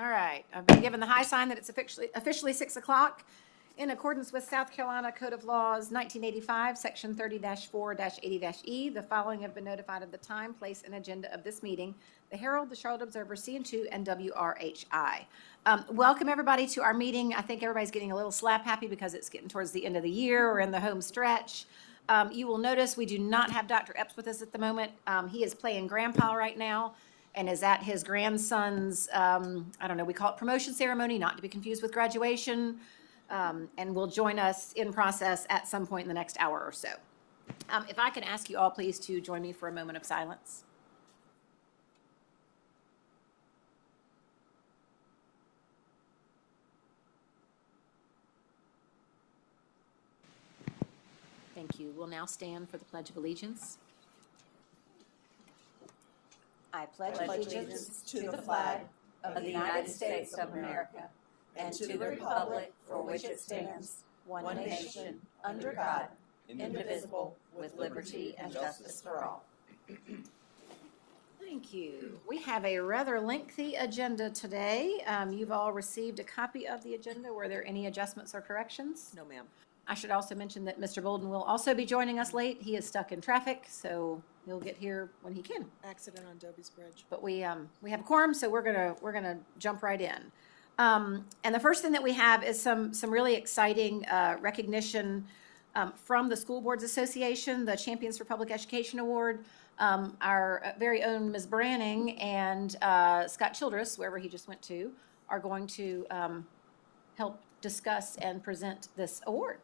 All right, I've been given the high sign that it's officially 6 o'clock. In accordance with South Carolina Code of Laws 1985, Section 30-4-80-E, the following have been notified of the time, place, and agenda of this meeting: the Herald, the Charlotte Observer, CN2, and WRHI. Welcome, everybody, to our meeting. I think everybody's getting a little slap happy because it's getting towards the end of the year. We're in the home stretch. You will notice we do not have Dr. Epps with us at the moment. He is playing grandpa right now and is at his grandson's, I don't know, we call it promotion ceremony, not to be confused with graduation, and will join us in process at some point in the next hour or so. If I can ask you all, please, to join me for a moment of silence. Thank you. We'll now stand for the Pledge of Allegiance. I pledge allegiance to the flag of the United States of America and to the republic for which it stands, one nation, under God, indivisible, with liberty and justice for all. Thank you. We have a rather lengthy agenda today. You've all received a copy of the agenda. Were there any adjustments or corrections? No, ma'am. I should also mention that Mr. Bolden will also be joining us late. He is stuck in traffic, so he'll get here when he can. Accident on Dobie's Bridge. But we have a quorum, so we're gonna jump right in. And the first thing that we have is some really exciting recognition from the School Boards Association, the Champions for Public Education Award. Our very own Ms. Branning and Scott Childress, wherever he just went to, are going to help discuss and present this award.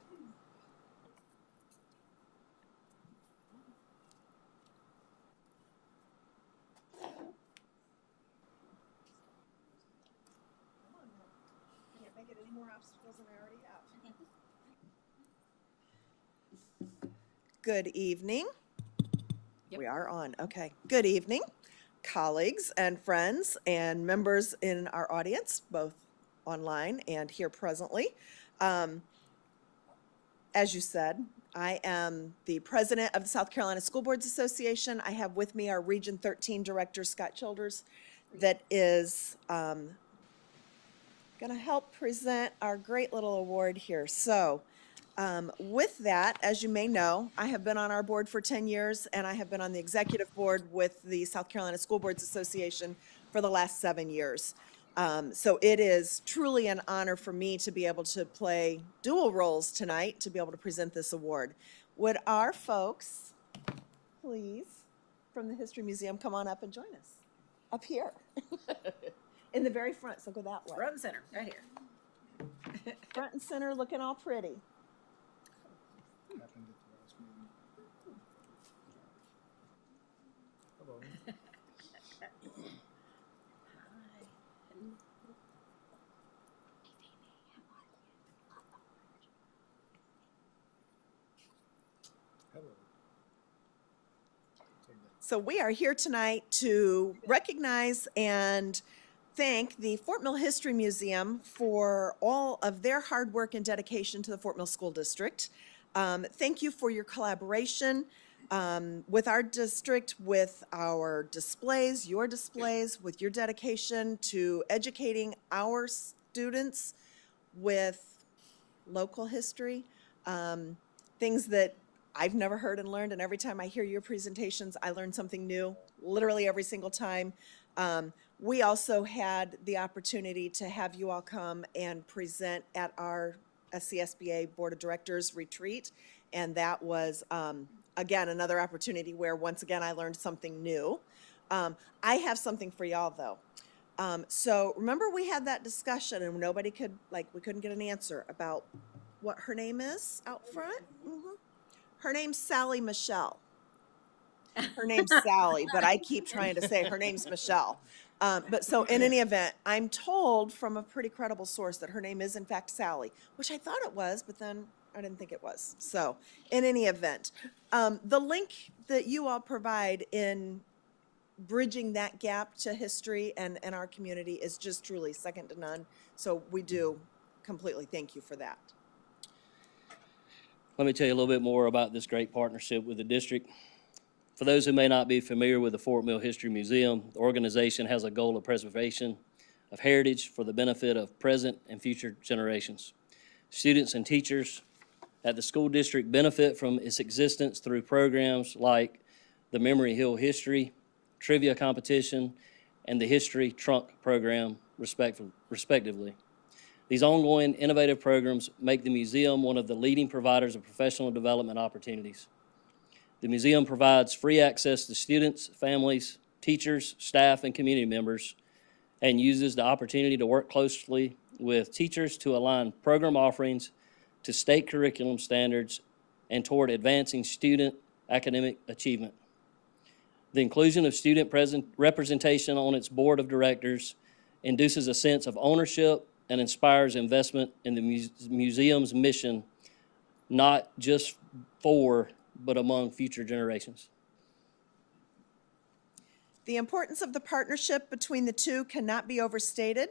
Good evening. Yep. We are on. Okay. Good evening, colleagues and friends and members in our audience, both online and here presently. As you said, I am the president of the South Carolina School Boards Association. I have with me our Region 13 Director, Scott Childers, that is going to help present our great little award here. So with that, as you may know, I have been on our board for 10 years, and I have been on the executive board with the South Carolina School Boards Association for the last 7 years. So it is truly an honor for me to be able to play dual roles tonight, to be able to present this award. Would our folks, please, from the History Museum, come on up and join us up here in the very front, so go that way. Front and center, right here. Front and center, looking all pretty. So we are here tonight to recognize and thank the Fort Mill History Museum for all of their hard work and dedication to the Fort Mill School District. Thank you for your collaboration with our district, with our displays, your displays, with your dedication to educating our students with local history, things that I've never heard and learned, and every time I hear your presentations, I learn something new, literally every single time. We also had the opportunity to have you all come and present at our SCSBA Board of Directors retreat, and that was, again, another opportunity where, once again, I learned something new. I have something for y'all, though. So remember we had that discussion, and nobody could, we couldn't get an answer about what her name is out front? Mm-hmm. Her name's Sally Michelle. Her name's Sally, but I keep trying to say her name's Michelle. But so in any event, I'm told from a pretty credible source that her name is in fact Sally, which I thought it was, but then I didn't think it was. So in any event, the link that you all provide in bridging that gap to history and our community is just truly second to none. So we do completely thank you for that. Let me tell you a little bit more about this great partnership with the district. For those who may not be familiar with the Fort Mill History Museum, the organization has a goal of preservation of heritage for the benefit of present and future generations. Students and teachers at the school district benefit from its existence through programs like the Memory Hill History, Trivia Competition, and the History Trunk Program, respectively. These ongoing innovative programs make the museum one of the leading providers of professional development opportunities. The museum provides free access to students, families, teachers, staff, and community members, and uses the opportunity to work closely with teachers to align program offerings to state curriculum standards and toward advancing student academic achievement. The inclusion of student representation on its board of directors induces a sense of ownership and inspires investment in the museum's mission, not just for, but among future generations. The importance of the partnership between the two cannot be overstated.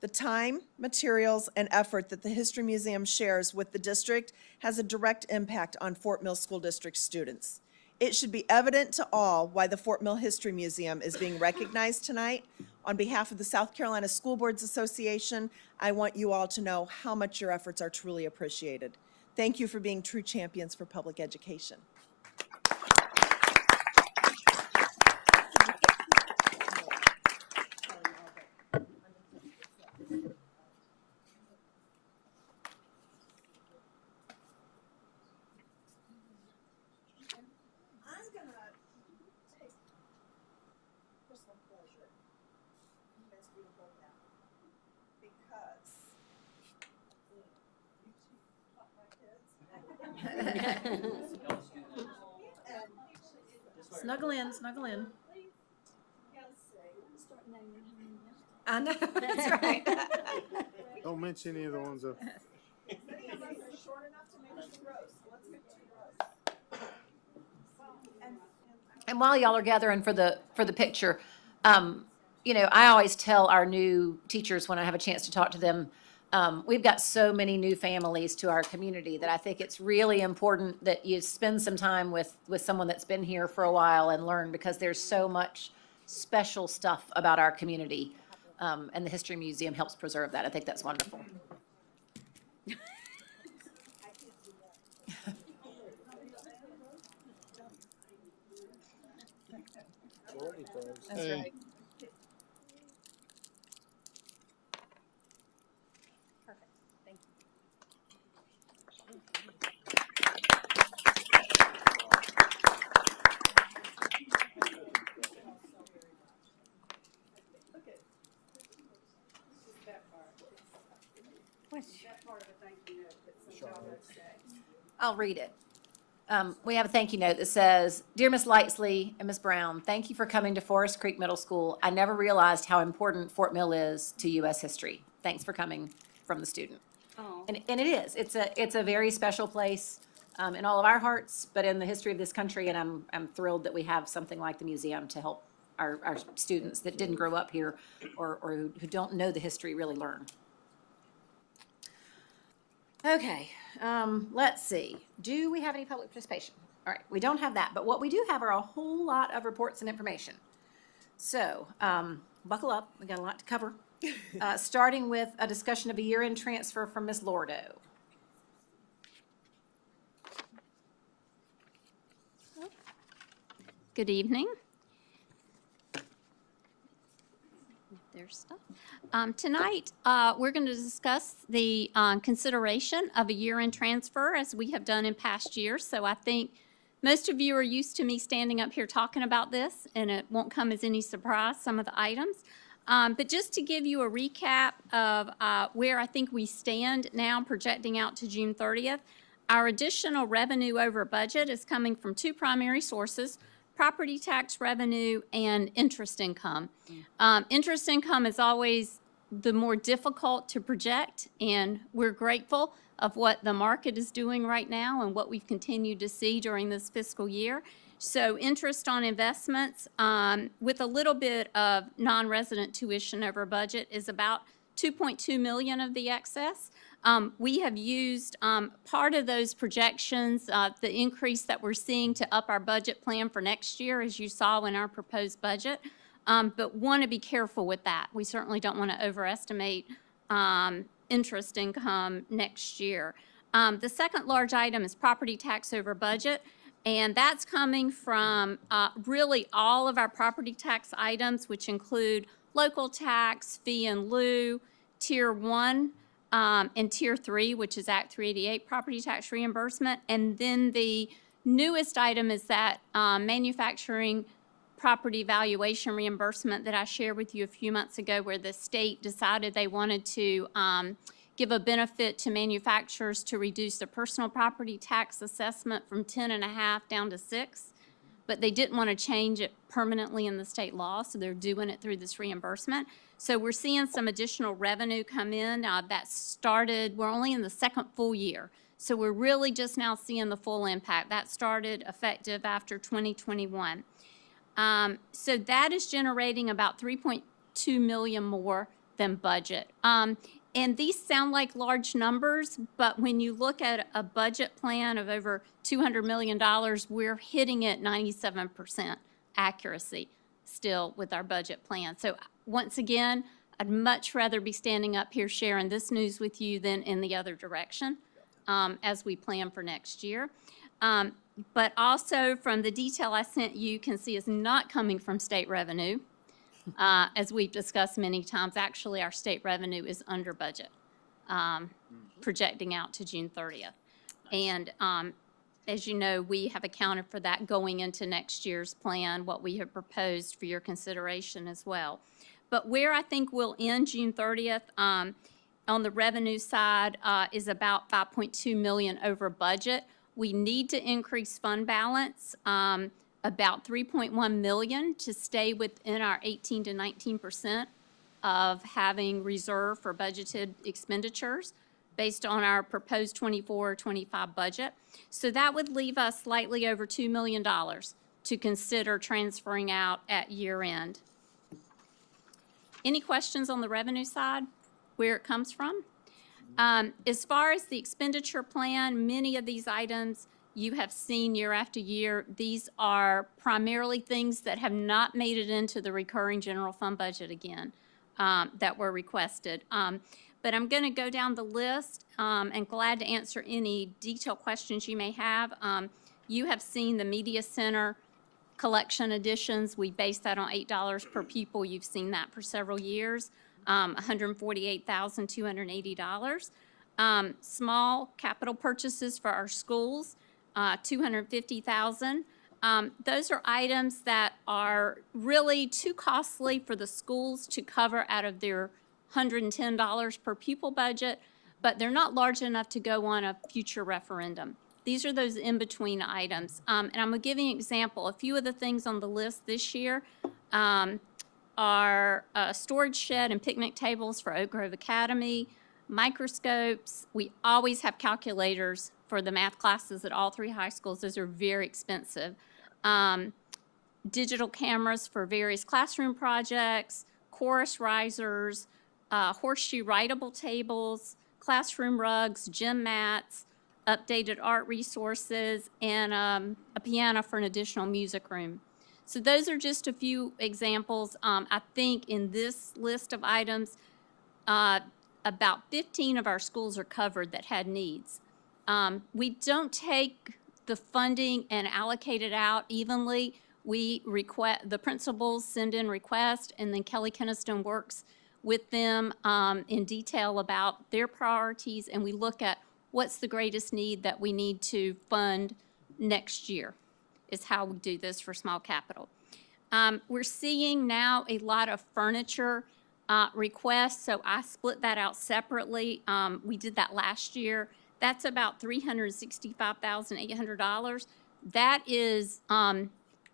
The time, materials, and effort that the History Museum shares with the district has a direct impact on Fort Mill School District students. It should be evident to all why the Fort Mill History Museum is being recognized tonight. On behalf of the South Carolina School Boards Association, I want you all to know how much your efforts are truly appreciated. Thank you for being true champions for public education. Snuggle in, snuggle in. I know, that's right. Don't mention any of the ones that. And while y'all are gathering for the picture, you know, I always tell our new teachers when I have a chance to talk to them, we've got so many new families to our community that I think it's really important that you spend some time with someone that's been here for a while and learn, because there's so much special stuff about our community, and the History Museum helps preserve that. I think that's wonderful. That's Hey. right. Perfect. Thank you. I'll read it. We have a thank you note that says, "Dear Miss Lightsley and Miss Brown, thank you for coming to Forest Creek Middle School. I never realized how important Fort Mill is to U.S. history. Thanks for coming," from the student. Oh. And it is. It's a very special place in all of our hearts, but in the history of this country. And I'm thrilled that we have something like the museum to help our students that didn't grow up here or who don't know the history really learn. Okay, let's see. Do we have any public participation? All right, we don't have that, but what we do have are a whole lot of reports and information. So, buckle up, we got a lot to cover. Starting with a discussion of a year-end transfer from Ms. Lordo. Good evening. There's stuff. Tonight, we're going to discuss the consideration of a year-end transfer, as we have done in past years. So I think most of you are used to me standing up here talking about this, and it won't come as any surprise, some of the items. But just to give you a recap of where I think we stand now, projecting out to June 30th, our additional revenue over budget is coming from two primary sources: property tax revenue and interest income. Interest income is always the more difficult to project, and we're grateful of what the market is doing right now and what we've continued to see during this fiscal year. So interest on investments, with a little bit of non-resident tuition over budget, is about $2.2 million of the excess. We have used part of those projections, the increase that we're seeing, to up our budget plan for next year, as you saw in our proposed budget. but want to be careful with that. We certainly don't want to overestimate interest income next year. The second large item is property tax over budget, and that's coming from really all of our property tax items, which include local tax, fee and lieu, Tier 1, and Tier 3, which is Act 388 property tax reimbursement. And then the newest item is that manufacturing property valuation reimbursement that I shared with you a few months ago, where the state decided they wanted to give a benefit to manufacturers to reduce the personal property tax assessment from 10.5 down to 6. But they didn't want to change it permanently in the state law, so they're doing it through this reimbursement. So we're seeing some additional revenue come in. That started, we're only in the second full year. So we're really just now seeing the full impact. That started effective after 2021. So that is generating about 3.2 million more than budget. And these sound like large numbers, but when you look at a budget plan of over $200 million, we're hitting it 97% accuracy still with our budget plan. So once again, I'd much rather be standing up here sharing this news with you than in the other direction as we plan for next year. But also from the detail I sent you can see it's not coming from state revenue. As we've discussed many times, actually our state revenue is under budget, projecting out to June 30th. And as you know, we have accounted for that going into next year's plan, what we have proposed for your consideration as well. But where I think we'll end June 30th on the revenue side is about 5.2 million over budget. We need to increase fund balance about 3.1 million to stay within our 18 to 19% of having reserve for budgeted expenditures based on our proposed 24-25 budget. So that would leave us slightly over $2 million to consider transferring out at year end. Any questions on the revenue side, where it comes from? As far as the expenditure plan, many of these items you have seen year after year. These are primarily things that have not made it into the recurring general fund budget again that were requested. But I'm going to go down the list and glad to answer any detailed questions you may have. You have seen the Media Center collection additions. We base that on $8 per pupil. You've seen that for several years. $148,280. Small capital purchases for our schools, $250,000. Those are items that are really too costly for the schools to cover out of their $110 per pupil budget, but they're not large enough to go on a future referendum. These are those in-between items. And I'm going to give you an example. A few of the things on the list this year are a storage shed and picnic tables for Oak Grove Academy, microscopes. We always have calculators for the math classes at all 3 high schools. Those are very expensive. Digital cameras for various classroom projects, chorus risers, horseshoe writable tables, classroom rugs, gym mats, updated art resources, and a piano for an additional music room. So those are just a few examples. I think in this list of items, about 15 of our schools are covered that had needs. We don't take the funding and allocate it out evenly. We request, the principals send in requests, and then Kelly Keniston works with them in detail about their priorities, and we look at what's the greatest need that we need to fund next year is how we do this for small capital. We're seeing now a lot of furniture requests, so I split that out separately. We did that last year. That's about $365,800. That is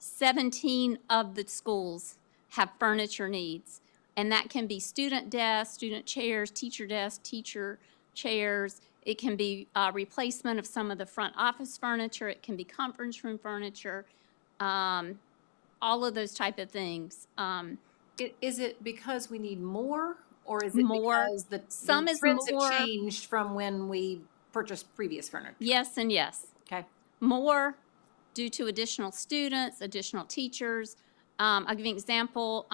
17 of the schools have furniture needs, and that can be student desks, student chairs, teacher desks, teacher chairs. It can be replacement of some of the front office furniture. It can be conference room furniture, all of those type of things. Is it because we need more, or is it More. because the Some is trends more. have changed from when we purchased previous furniture? Yes and yes. Okay. More due to additional students, additional teachers, I'll give you an example.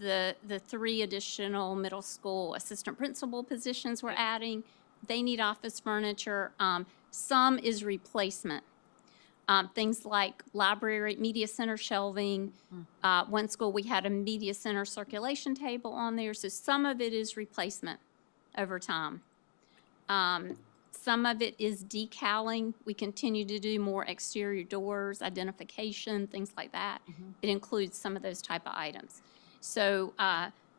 The 3 additional middle school assistant principal positions we're adding, they need office furniture. Some is replacement. Things like library, media center shelving. One school, we had a media center circulation table on there, so some of it is replacement over time. Some of it is decaling. We continue to do more exterior doors, identification, things like that. It includes some of those type of items. So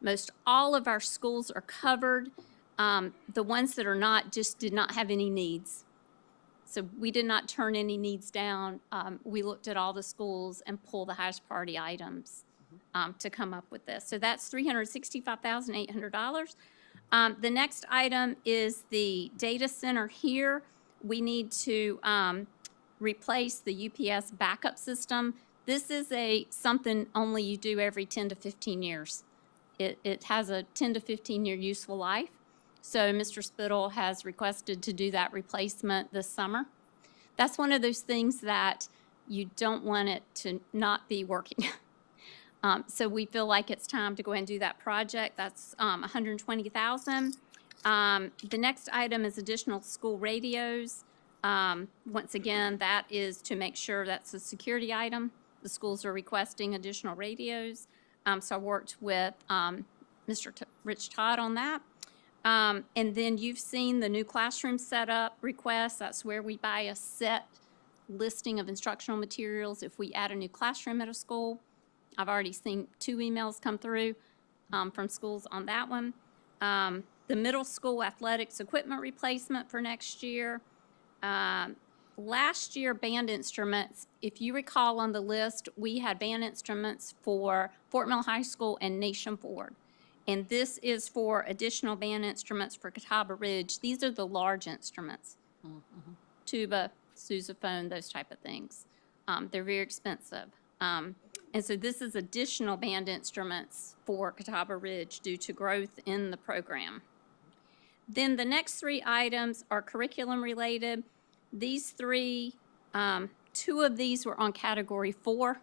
most all of our schools are covered. The ones that are not just did not have any needs. So we did not turn any needs down. We looked at all the schools and pulled the highest priority items to come up with this. So that's $365,800. The next item is the data center here. We need to replace the UPS backup system. This is something only you do every 10 to 15 years. It has a 10 to 15 year useful life. So Mr. Spittle has requested to do that replacement this summer. That's one of those things that you don't want it to not be working. So we feel like it's time to go ahead and do that project. That's $120,000. The next item is additional school radios. Once again, that is to make sure that's a security item. The schools are requesting additional radios. So I worked with Mr. Rich Todd on that. And then you've seen the new classroom setup request. That's where we buy a set listing of instructional materials if we add a new classroom at a school. I've already seen 2 emails come through from schools on that one. The middle school athletics equipment replacement for next year. Last year, band instruments, if you recall on the list, we had band instruments for Fort Mill High School and Nation Ford. And this is for additional band instruments for Catawba Ridge. These are the large instruments. Tuba, sousaphone, those type of things. They're very expensive. And so this is additional band instruments for Catawba Ridge due to growth in the program. Then the next 3 items are curriculum related. These 3, 2 of these were on category 4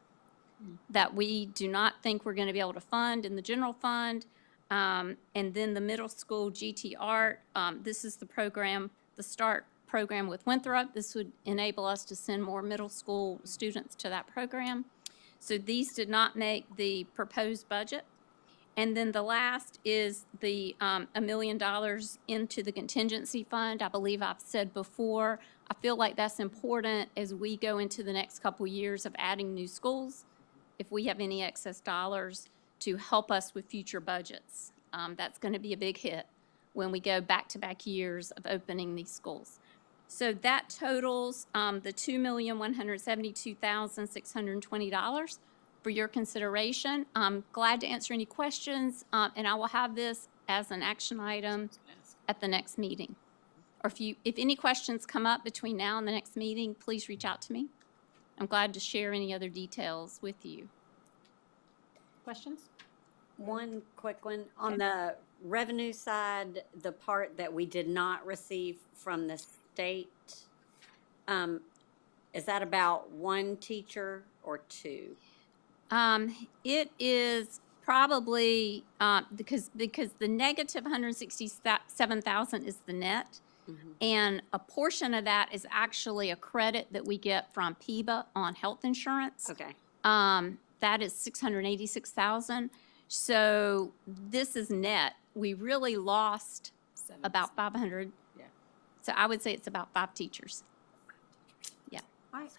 that we do not think we're going to be able to fund in the general fund. And then the middle school GT Art, this is the program, the START program with Winthrop. This would enable us to send more middle school students to that program. So these did not make the proposed budget. And then the last is the $1 million into the contingency fund. I believe I've said before, I feel like that's important as we go into the next couple years of adding new schools. If we have any excess dollars to help us with future budgets, that's going to be a big hit when we go back-to-back years of opening these schools. So that totals the $2,172,620 for your consideration. I'm glad to answer any questions, and I will have this as an action item at the next meeting. Or if any questions come up between now and the next meeting, please reach out to me. I'm glad to share any other details with you. Questions? One quick one. On the revenue side, the part that we did not receive from the state, is that about 1 teacher or 2? It is probably because the negative 167,000 is the net, and a portion of that is actually a credit that we get from PEBA on health insurance. Okay. That is 686,000. So this is net. We really lost about 500. Yeah. So I would say it's about 5 teachers. Yeah. All right.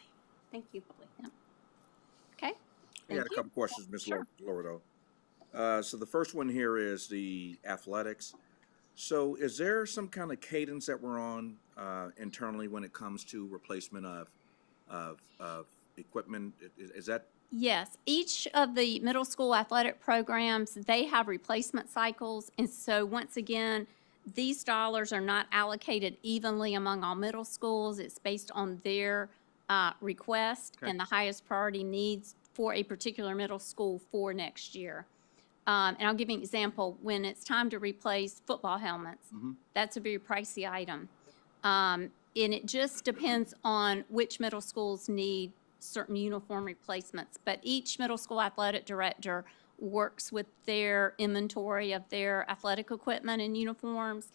Thank you. Okay. I got a couple questions, Ms. Lordo. So the first one here is the athletics. So is there some kind of cadence that we're on internally when it comes to replacement of equipment? Is that? Yes, each of the middle school athletic programs, they have replacement cycles. And so once again, these dollars are not allocated evenly among all middle schools. It's based on their request and the highest priority needs for a particular middle school for next year. And I'll give you an example. When it's time to replace football helmets, that's a very pricey item. And it just depends on which middle schools need certain uniform replacements. But each middle school athletic director works with their inventory of their athletic equipment and uniforms,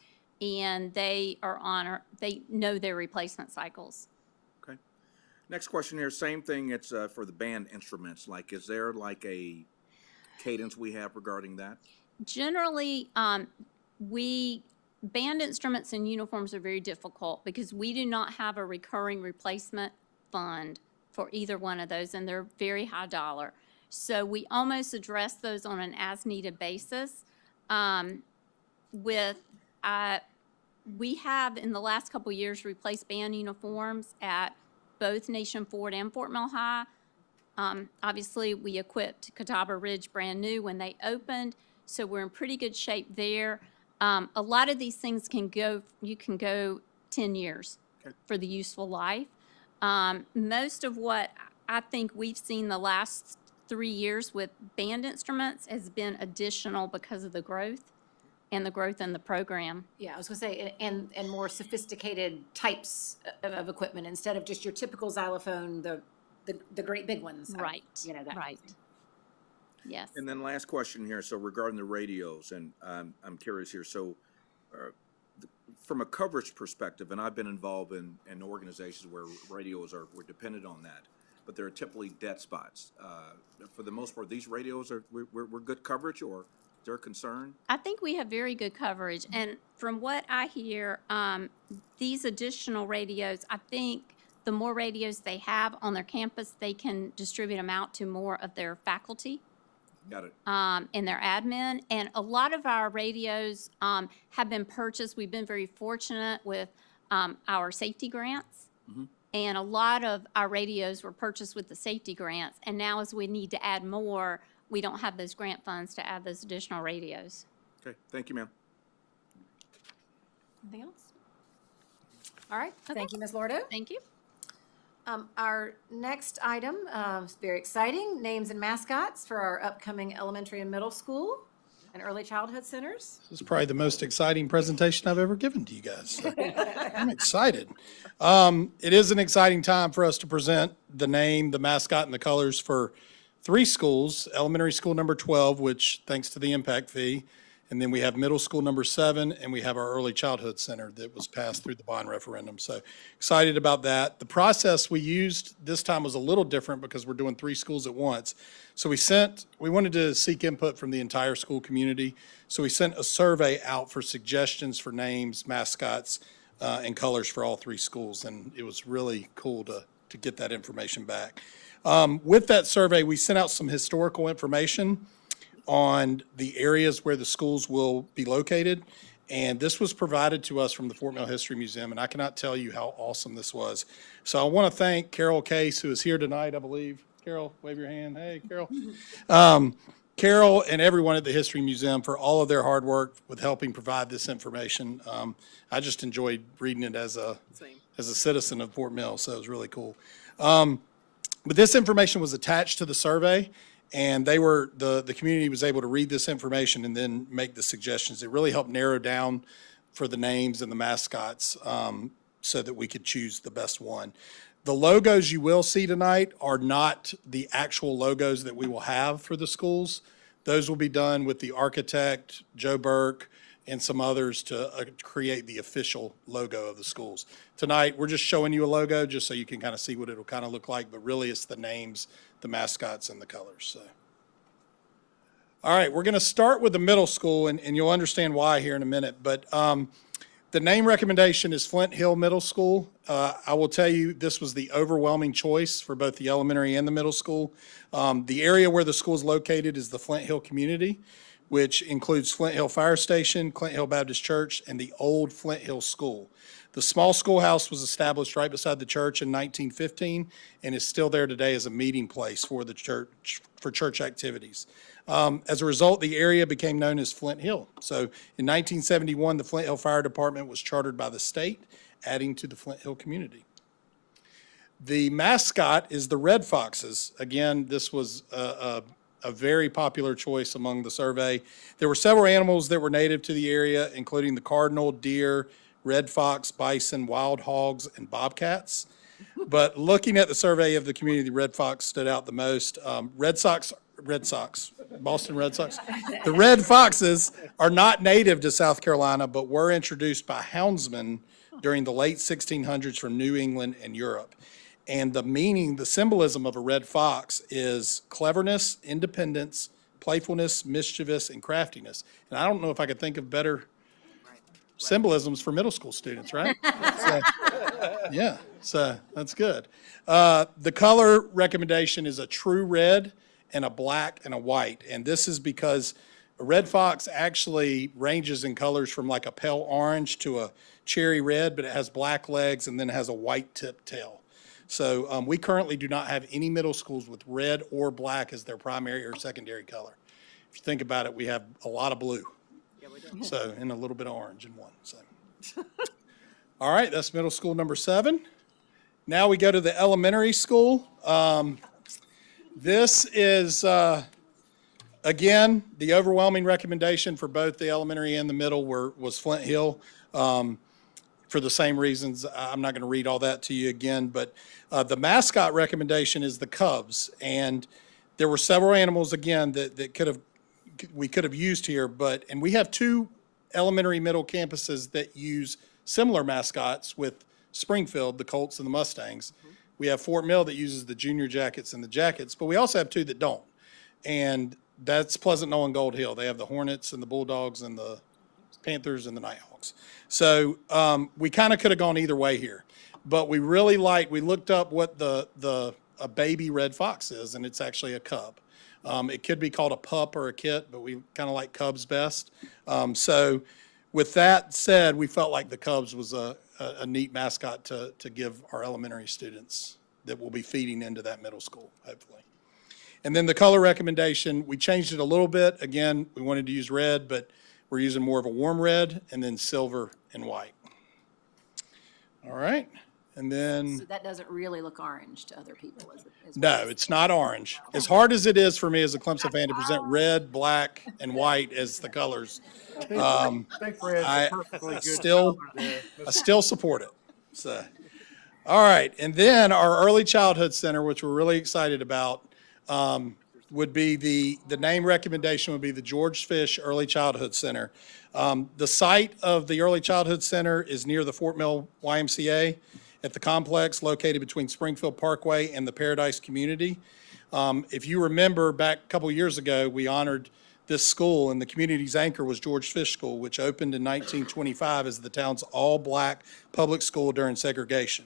and they know their replacement cycles. Okay. Next question here, same thing, it's for the band instruments. Like, is there like a cadence we have regarding that? Generally, band instruments and uniforms are very difficult because we do not have a recurring replacement fund for either one of those, and they're very high dollar. So we almost address those on an as-needed basis. We have, in the last couple years, replaced band uniforms at both Nation Ford and Fort Mill High. Obviously, we equipped Catawba Ridge brand new when they opened, so we're in pretty good shape there. A lot of these things you can go 10 years for the useful life. Most of what I think we've seen the last 3 years with band instruments has been additional because of the growth in the program. Yeah, I was gonna say, and more sophisticated types of equipment instead of just your typical xylophone, the great big ones. Right, You know, that. right. Yes. And then last question here, so regarding the radios, and I'm curious here, so from a coverage perspective, and I've been involved in organizations where radios were dependent on that, but there are typically dead spots. For the most part, these radios we're good coverage, or is there a concern? I think we have very good coverage, and from what I hear, these additional radios, I think the more radios they have on their campus, they can distribute them out to more of their faculty. Got it. And their admin. And a lot of our radios have been purchased. We've been very fortunate with our safety grants. Mhm. And a lot of our radios were purchased with the safety grants. And now as we need to add more, we don't have those grant funds to add those additional radios. Okay, thank you, ma'am. Anything else? All right, Okay. thank you, Ms. Lordo. Thank you. Our next item is very exciting, names and mascots for our upcoming elementary and middle school and early childhood centers. This is probably the most exciting presentation I've ever given to you guys. So I'm excited. It is an exciting time for us to present the name, the mascot, and the colors for 3 schools. Elementary school number 12, which thanks to the impact fee, and then we have middle school number 7, and we have our early childhood center that was passed through the bond referendum. So excited about that. The process we used this time was a little different because we're doing 3 schools at once. So we wanted to seek input from the entire school community. So we sent a survey out for suggestions for names, mascots, and colors for all 3 schools. And it was really cool to get that information back. With that survey, we sent out some historical information on the areas where the schools will be located. And this was provided to us from the Fort Mill History Museum, and I cannot tell you how awesome this was. So I want to thank Carol Case, who is here tonight, I believe. Carol, wave your hand. Hey, Carol. Carol and everyone at the History Museum for all of their hard work with helping provide this information. I just enjoyed reading it as a citizen of Fort Mill, so it was really cool. But this information was attached to the survey, and the community was able to read this information and then make the suggestions. It really helped narrow down for the names and the mascots so that we could choose the best one. The logos you will see tonight are not the actual logos that we will have for the schools. Those will be done with the architect, Joe Burke, and some others to create the official logo of the schools. Tonight, we're just showing you a logo just so you can kind of see what it'll kind of look like, but really it's the names, the mascots, and the colors. So, all right, we're going to start with the middle school, and you'll understand why here in a minute. But the name recommendation is Flint Hill Middle School. I will tell you, this was the overwhelming choice for both the elementary and the middle school. The area where the school is located is the Flint Hill community, which includes Flint Hill Fire Station, Flint Hill Baptist Church, and the old Flint Hill School. The small schoolhouse was established right beside the church in 1915 and is still there today as a meeting place for the church, for church activities. As a result, the area became known as Flint Hill. So in 1971, the Flint Hill Fire Department was chartered by the state, adding to the Flint Hill community. The mascot is the Red Foxes. Again, this was a very popular choice among the survey. There were several animals that were native to the area, including the cardinal, deer, red fox, bison, wild hogs, and bobcats. But looking at the survey of the community, Red Fox stood out the most. Boston Red Sox. The Red Foxes are not native to South Carolina, but were introduced by houndsmen during the late 1600s from New England and Europe. And the meaning, the symbolism of a red fox is cleverness, independence, playfulness, mischievous, and craftiness. And I don't know if I could think of better symbolisms for middle school students, right? So, yeah, so that's good. The color recommendation is a true red and a black and a white. And this is because a red fox actually ranges in colors from like a pale orange to a cherry red, but it has black legs and then it has a white tip tail. So we currently do not have any middle schools with red or black as their primary or secondary color. If you think about it, we have a lot of blue. So, and a little bit of orange in one, so. All right, that's middle school number 7. Now we go to the elementary school. This is, again, the overwhelming recommendation for both the elementary and the middle was Flint Hill. For the same reasons, I'm not going to read all that to you again, but the mascot recommendation is the Cubs. And there were several animals, again, that we could have used here, and we have 2 elementary middle campuses that use similar mascots with Springfield, the Colts and the Mustangs. We have Fort Mill that uses the Junior Jackets and the Jackets, but we also have 2 that don't. And that's Pleasant Knoll and Gold Hill. They have the Hornets and the Bulldogs and the Panthers and the Nighthawks. So we kind of could have gone either way here, but we looked up what a baby red fox is, and it's actually a cub. It could be called a pup or a kit, but we kind of like cubs best. So with that said, we felt like the Cubs was a neat mascot to give our elementary students that will be feeding into that middle school, hopefully. And then the color recommendation, we changed it a little bit. Again, we wanted to use red, but we're using more of a warm red and then silver and white. All right, and then. So that doesn't really look orange to other people, is it? No, it's not orange. As hard as it is for me as a Clemson fan to present red, black, and white as the colors, I still support it. So, all right, and then our early childhood center, which we're really excited about, would be the name recommendation would be the George Fish Early Childhood Center. The site of the Early Childhood Center is near the Fort Mill YMCA at the complex located between Springfield Parkway and the Paradise Community. If you remember back a couple years ago, we honored this school, and the community's anchor was George Fish School, which opened in 1925 as the town's all-black public school during segregation.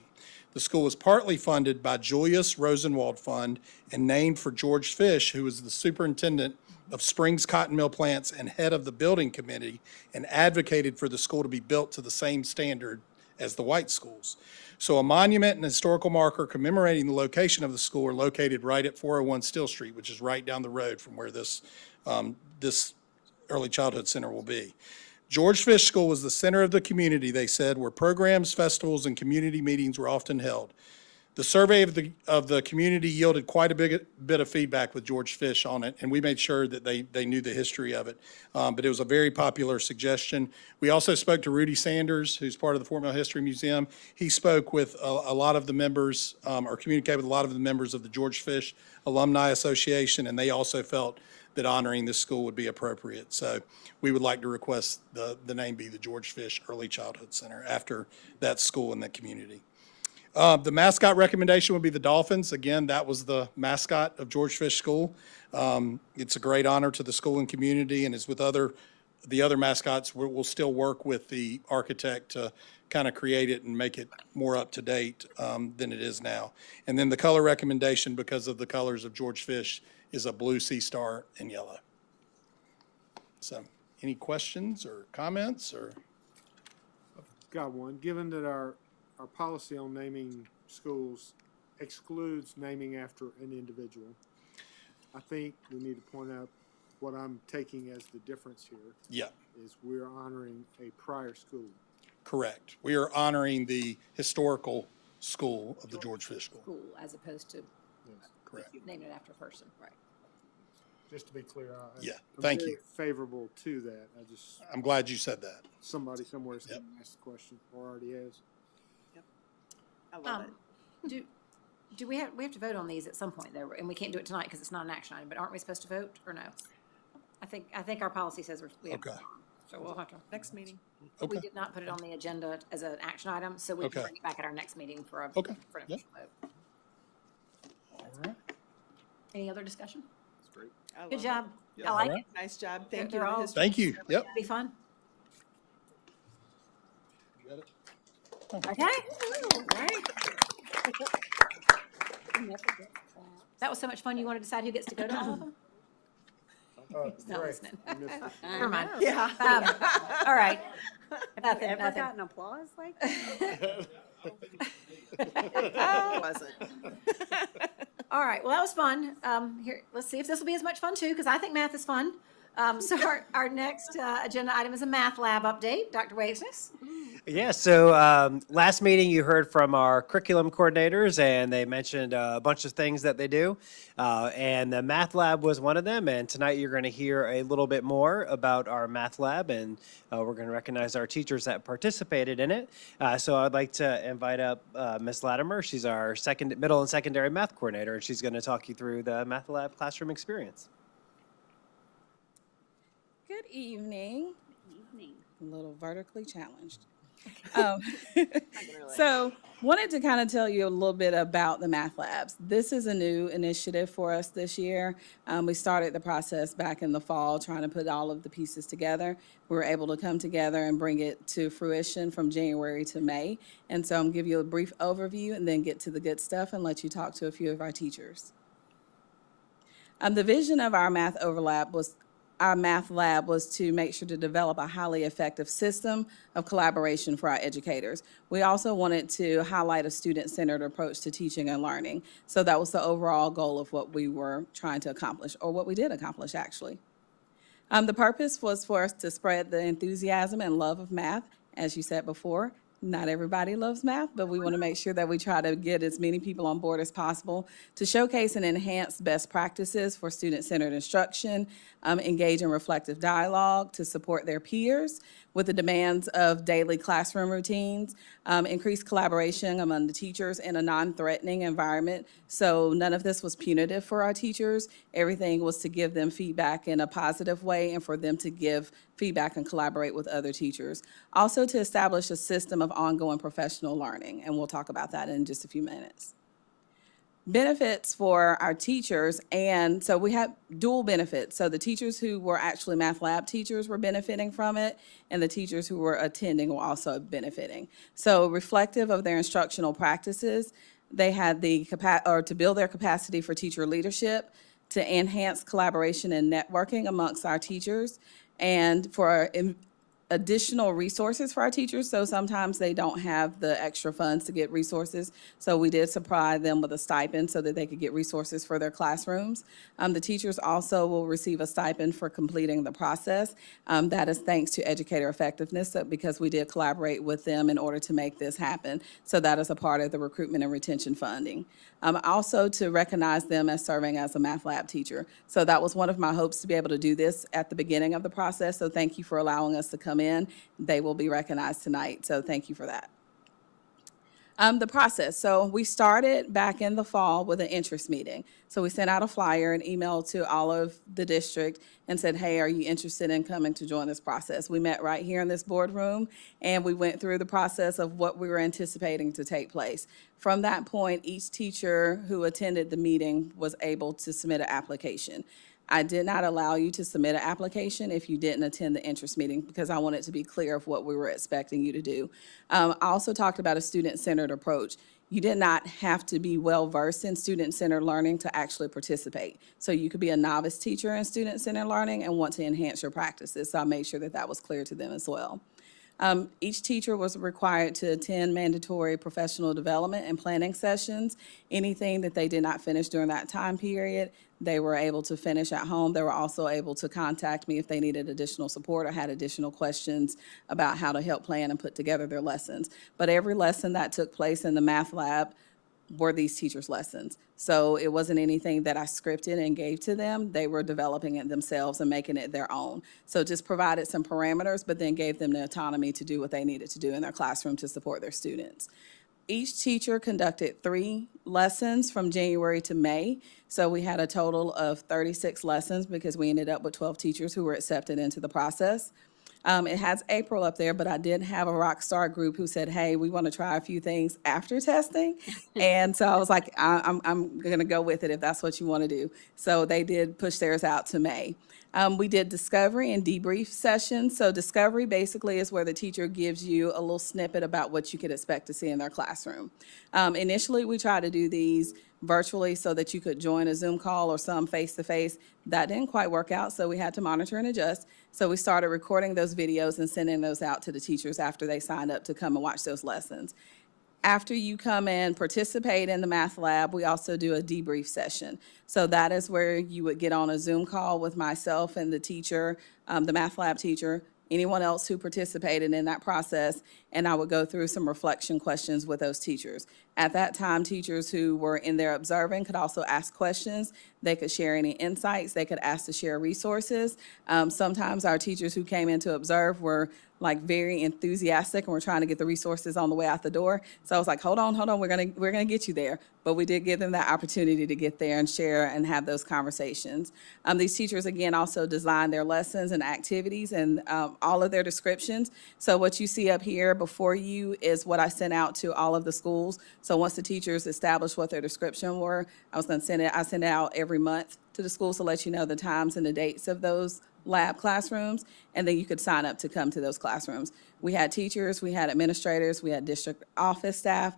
The school was partly funded by Julius Rosenwald Fund and named for George Fish, who was the superintendent of Springs Cotton Mill plants and head of the building committee, and advocated for the school to be built to the same standard as the white schools. So a monument and historical marker commemorating the location of the school are located right at 401 Still Street, which is right down the road from where this early childhood center will be. George Fish School was the center of the community, they said, where programs, festivals, and community meetings were often held. The survey of the community yielded quite a bit of feedback with George Fish on it, and we made sure that they knew the history of it. But it was a very popular suggestion. We also spoke to Rudy Sanders, who's part of the Fort Mill History Museum. He spoke with a lot of the members, or communicated with a lot of the members of the George Fish Alumni Association, and they also felt that honoring this school would be appropriate. So we would like to request the name be the George Fish Early Childhood Center after that school in that community. The mascot recommendation would be the Dolphins. Again, that was the mascot of George Fish School. It's a great honor to the school and community, and as with the other mascots, we'll still work with the architect to kind of create it and make it more up to date than it is now. And then the color recommendation, because of the colors of George Fish, is a blue sea star and yellow. So, any questions or comments or? Got one. Given that our policy on naming schools excludes naming after an individual, I think we need to point out what I'm taking as the difference here. Yeah. Is we're honoring a prior school. Correct. We are honoring the historical school of the George Fish School. School, as opposed to Correct. naming it after a person, right? Just to be clear, I'm thank very you. favorable to that. I'm glad you said that. Somebody somewhere is going to ask the question, or already has. I love it. Do we have to vote on these at some point though, and we can't do it tonight because it's not an action item, but aren't we supposed to vote or no? I think our policy says we have to, Okay. so we'll have to. Next meeting. But we Okay. did not put it on the agenda as an action item, so we can Okay. bring it back at our next meeting for a, Okay. for an Yeah. official vote. All right. Any other discussion? That's great. Good job. Yeah. I like All it. Nice job. Thank They're you. to the all- history- Thank you. Yep. Be fun. You got it? Okay. All right. That was so much fun. You want to decide who gets to go to all of them? He's not listening. Never mind. Yeah. All right. Nothing, Ever nothing. gotten applause like that? Wasn't. All right, well, that was fun. Here, let's see if this will be as much fun too, because I think math is fun. So our next agenda item is a math lab update. Dr. Wazeness? Yeah, so last meeting you heard from our curriculum coordinators, and they mentioned a bunch of things that they do. And the math lab was one of them. And tonight you're going to hear a little bit more about our math lab, and we're going to recognize our teachers that participated in it. So I'd like to invite up Ms. Latimer. She's our middle and secondary math coordinator, and she's going to talk you through the math lab classroom experience. Good evening. Evening. A little vertically challenged. So wanted to kind of tell you a little bit about the math labs. This is a new initiative for us this year. We started the process back in the fall, trying to put all of the pieces together. We were able to come together and bring it to fruition from January to May. And so I'm going to give you a brief overview and then get to the good stuff and let you talk to a few of our teachers. The vision of our math lab was to make sure to develop a highly effective system of collaboration for our educators. We also wanted to highlight a student-centered approach to teaching and learning. So that was the overall goal of what we were trying to accomplish, or what we did accomplish, actually. The purpose was for us to spread the enthusiasm and love of math. As you said before, not everybody loves math, but we want to make sure that we try to get as many people on board as possible to showcase and enhance best practices for student-centered instruction, engage in reflective dialogue to support their peers with the demands of daily classroom routines, increase collaboration among the teachers in a non-threatening environment. So none of this was punitive for our teachers. Everything was to give them feedback in a positive way and for them to give feedback and collaborate with other teachers. Also to establish a system of ongoing professional learning, and we'll talk about that in just a few minutes. Benefits for our teachers, and so we have dual benefits. So the teachers who were actually math lab teachers were benefiting from it, and the teachers who were attending were also benefiting. So reflective of their instructional practices, they had the to build their capacity for teacher leadership, to enhance collaboration and networking amongst our teachers, and for additional resources for our teachers. So sometimes they don't have the extra funds to get resources. So we did supply them with a stipend so that they could get resources for their classrooms. The teachers also will receive a stipend for completing the process. That is thanks to educator effectiveness, because we did collaborate with them in order to make this happen. So that is a part of the recruitment and retention funding. Also to recognize them as serving as a math lab teacher. So that was one of my hopes, to be able to do this at the beginning of the process. So thank you for allowing us to come in. They will be recognized tonight. So thank you for that. The process. So we started back in the fall with an interest meeting. So we sent out a flyer and email to all of the district and said, hey, are you interested in coming to join this process? We met right here in this boardroom, and we went through the process of what we were anticipating to take place. From that point, each teacher who attended the meeting was able to submit an application. I did not allow you to submit an application if you didn't attend the interest meeting, because I wanted to be clear of what we were expecting you to do. I also talked about a student-centered approach. You did not have to be well-versed in student-centered learning to actually participate. So you could be a novice teacher in student-centered learning and want to enhance your practices. So I made sure that that was clear to them as well. Each teacher was required to attend mandatory professional development and planning sessions. Anything that they did not finish during that time period, they were able to finish at home. They were also able to contact me if they needed additional support or had additional questions about how to help plan and put together their lessons. But every lesson that took place in the math lab were these teachers' lessons. So it wasn't anything that I scripted and gave to them. They were developing it themselves and making it their own. So just provided some parameters, but then gave them the autonomy to do what they needed to do in their classroom to support their students. Each teacher conducted 3 lessons from January to May. So we had a total of 36 lessons because we ended up with 12 teachers who were accepted into the process. It has April up there, but I did have a rock star group who said, hey, we want to try a few things after testing. And so I was like, I'm going to go with it if that's what you want to do. So they did push theirs out to May. We did discovery and debrief sessions. So discovery basically is where the teacher gives you a little snippet about what you could expect to see in their classroom. Initially, we tried to do these virtually so that you could join a Zoom call or some face-to-face. That didn't quite work out, so we had to monitor and adjust. So we started recording those videos and sending those out to the teachers after they signed up to come and watch those lessons. After you come and participate in the math lab, we also do a debrief session. So that is where you would get on a Zoom call with myself and the teacher, the math lab teacher, anyone else who participated in that process, and I would go through some reflection questions with those teachers. At that time, teachers who were in there observing could also ask questions. They could share any insights. They could ask to share resources. Sometimes our teachers who came in to observe were like very enthusiastic and we're trying to get the resources on the way out the door. So I was like, hold on, we're gonna get you there. But we did give them that opportunity to get there and share and have those conversations. These teachers, again, also designed their lessons and activities and all of their descriptions. So what you see up here before you is what I sent out to all of the schools. So once the teachers established what their description were, I send it out every month to the schools to let you know the times and the dates of those lab classrooms, and then you could sign up to come to those classrooms. We had teachers, we had administrators, we had district office staff,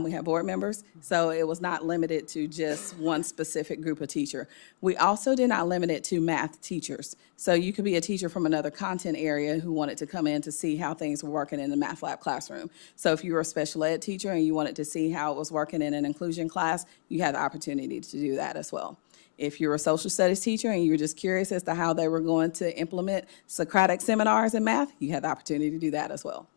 we had board members, so it was not limited to just one specific group of teacher. We also did not limit it to math teachers. So you could be a teacher from another content area who wanted to come in to see how things were working in the math lab classroom. So if you were a special ed teacher and you wanted to see how it was working in an inclusion class, you had the opportunity to do that as well. If you're a social studies teacher and you were just curious as to how they were going to implement Socratic seminars in math, you had the opportunity to do that as well.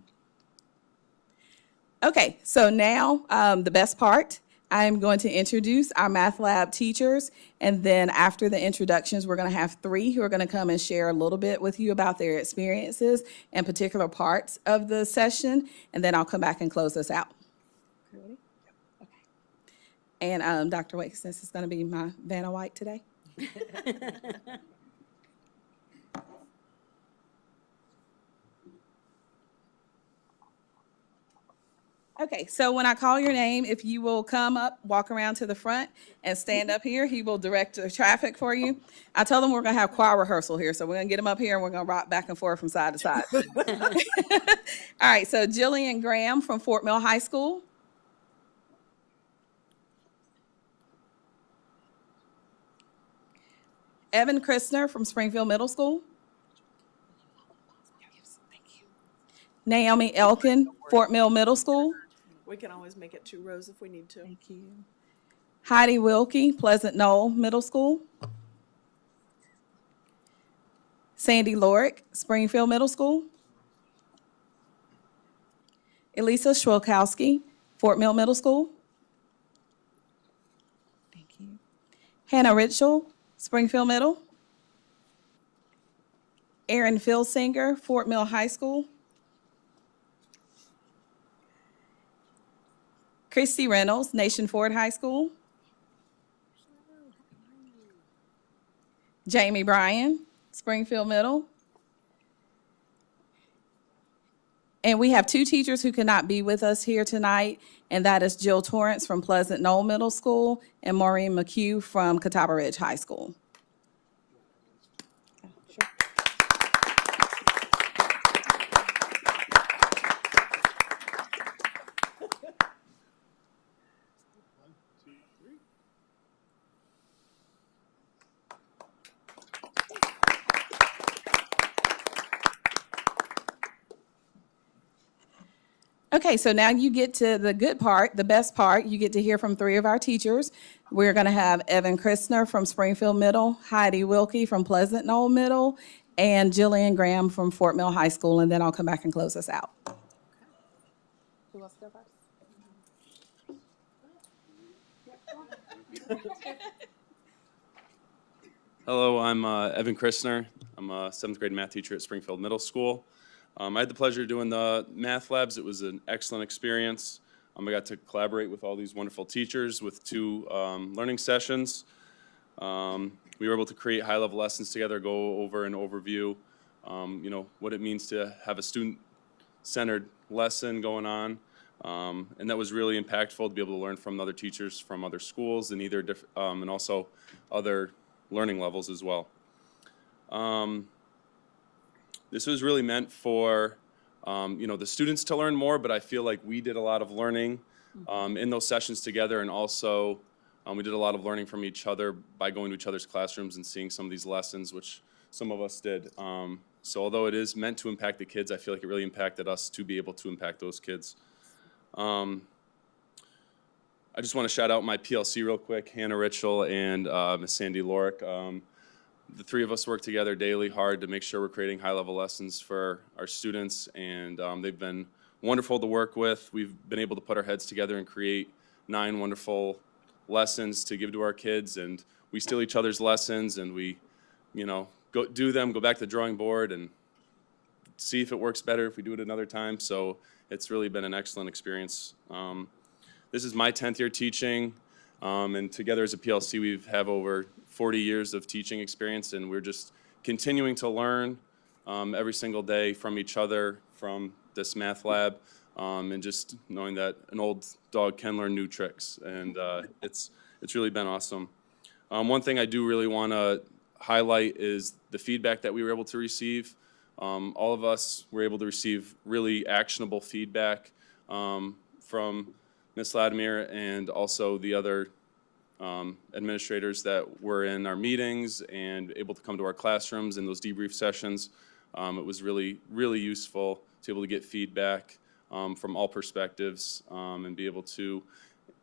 Okay, so now the best part, I'm going to introduce our math lab teachers, and then after the introductions, we're going to have 3 who are going to come and share a little bit with you about their experiences and particular parts of the session, and then I'll come back and close this out. And Dr. Wakes, this is going to be my Vanna White today. Okay, so when I call your name, if you will come up, walk around to the front and stand up here, he will direct the traffic for you. I told them we're going to have choir rehearsal here, so we're going to get them up here and we're going to rock back and forth from side to side. All right, so Jillian Graham from Fort Mill High School. Evan Christner from Springfield Middle School. Naomi Elkin, Fort Mill Middle School. We can always make it 2 rows if we need to. Thank you. Heidi Wilkie, Pleasant Knoll Middle School. Sandy Lorick, Springfield Middle School. Elisa Schwilkowski, Fort Mill Middle School. Thank you. Hannah Ritchell, Springfield Middle. Erin Filsinger, Fort Mill High School. Christy Reynolds, Nation Ford High School. Jamie Bryan, Springfield Middle. And we have 2 teachers who cannot be with us here tonight, and that is Jill Torrance from Pleasant Knoll Middle School and Maureen McHugh from Catawba Ridge High School. Okay, so now you get to the good part, the best part. You get to hear from 3 of our teachers. We're going to have Evan Christner from Springfield Middle, Heidi Wilkie from Pleasant Knoll Middle, and Jillian Graham from Fort Mill High School, and then I'll come back and close us out. Who wants to go first? Hello, I'm Evan Christner. I'm a 7th grade math teacher at Springfield Middle School. I had the pleasure of doing the math labs. It was an excellent experience. I got to collaborate with all these wonderful teachers with 2 learning sessions. We were able to create high-level lessons together, go over an overview, you know, what it means to have a student-centered lesson going on. And that was really impactful to be able to learn from other teachers from other schools and and also other learning levels as well. This was really meant for you know, the students to learn more, but I feel like we did a lot of learning in those sessions together, and also we did a lot of learning from each other by going to each other's classrooms and seeing some of these lessons, which some of us did. So although it is meant to impact the kids, I feel like it really impacted us to be able to impact those kids. I just want to shout out my PLC real quick, Hannah Ritchell and Miss Sandy Lorick. The 3 of us work together daily hard to make sure we're creating high-level lessons for our students, and they've been wonderful to work with. We've been able to put our heads together and create 9 wonderful lessons to give to our kids, and we steal each other's lessons, and we, you know, go back to the drawing board and see if it works better if we do it another time. So it's really been an excellent experience. This is my 10th year teaching, and together as a PLC we have over 40 years of teaching experience, and we're just continuing to learn every single day from each other, from this math lab, and just knowing that an old dog can learn new tricks, and it's really been awesome. One thing I do really want to highlight is the feedback that we were able to receive. All of us were able to receive really actionable feedback from Ms. Latimer and also the other administrators that were in our meetings and able to come to our classrooms in those debrief sessions. It was really, really useful to be able to get feedback from all perspectives and be able to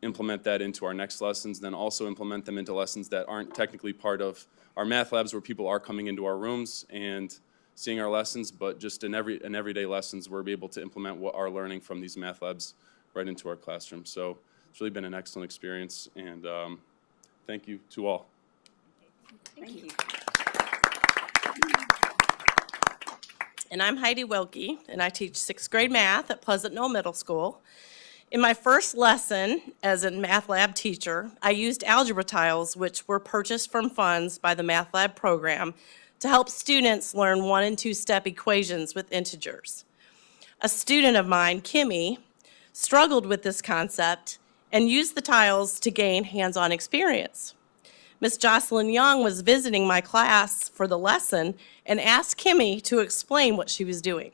implement that into our next lessons, then also implement them into lessons that aren't technically part of our math labs where people are coming into our rooms and seeing our lessons, but just in everyday lessons, we're able to implement what our learning from these math labs right into our classroom. So it's really been an excellent experience, and thank you to all. Thank you. And I'm Heidi Wilkie, and I teach 6th grade math at Pleasant Knoll Middle School. In my first lesson as a math lab teacher, I used algebra tiles, which were purchased from funds by the math lab program, to help students learn 1- and 2-step equations with integers. A student of mine, Kimmy, struggled with this concept and used the tiles to gain hands-on experience. Miss Jocelyn Young was visiting my class for the lesson and asked Kimmy to explain what she was doing.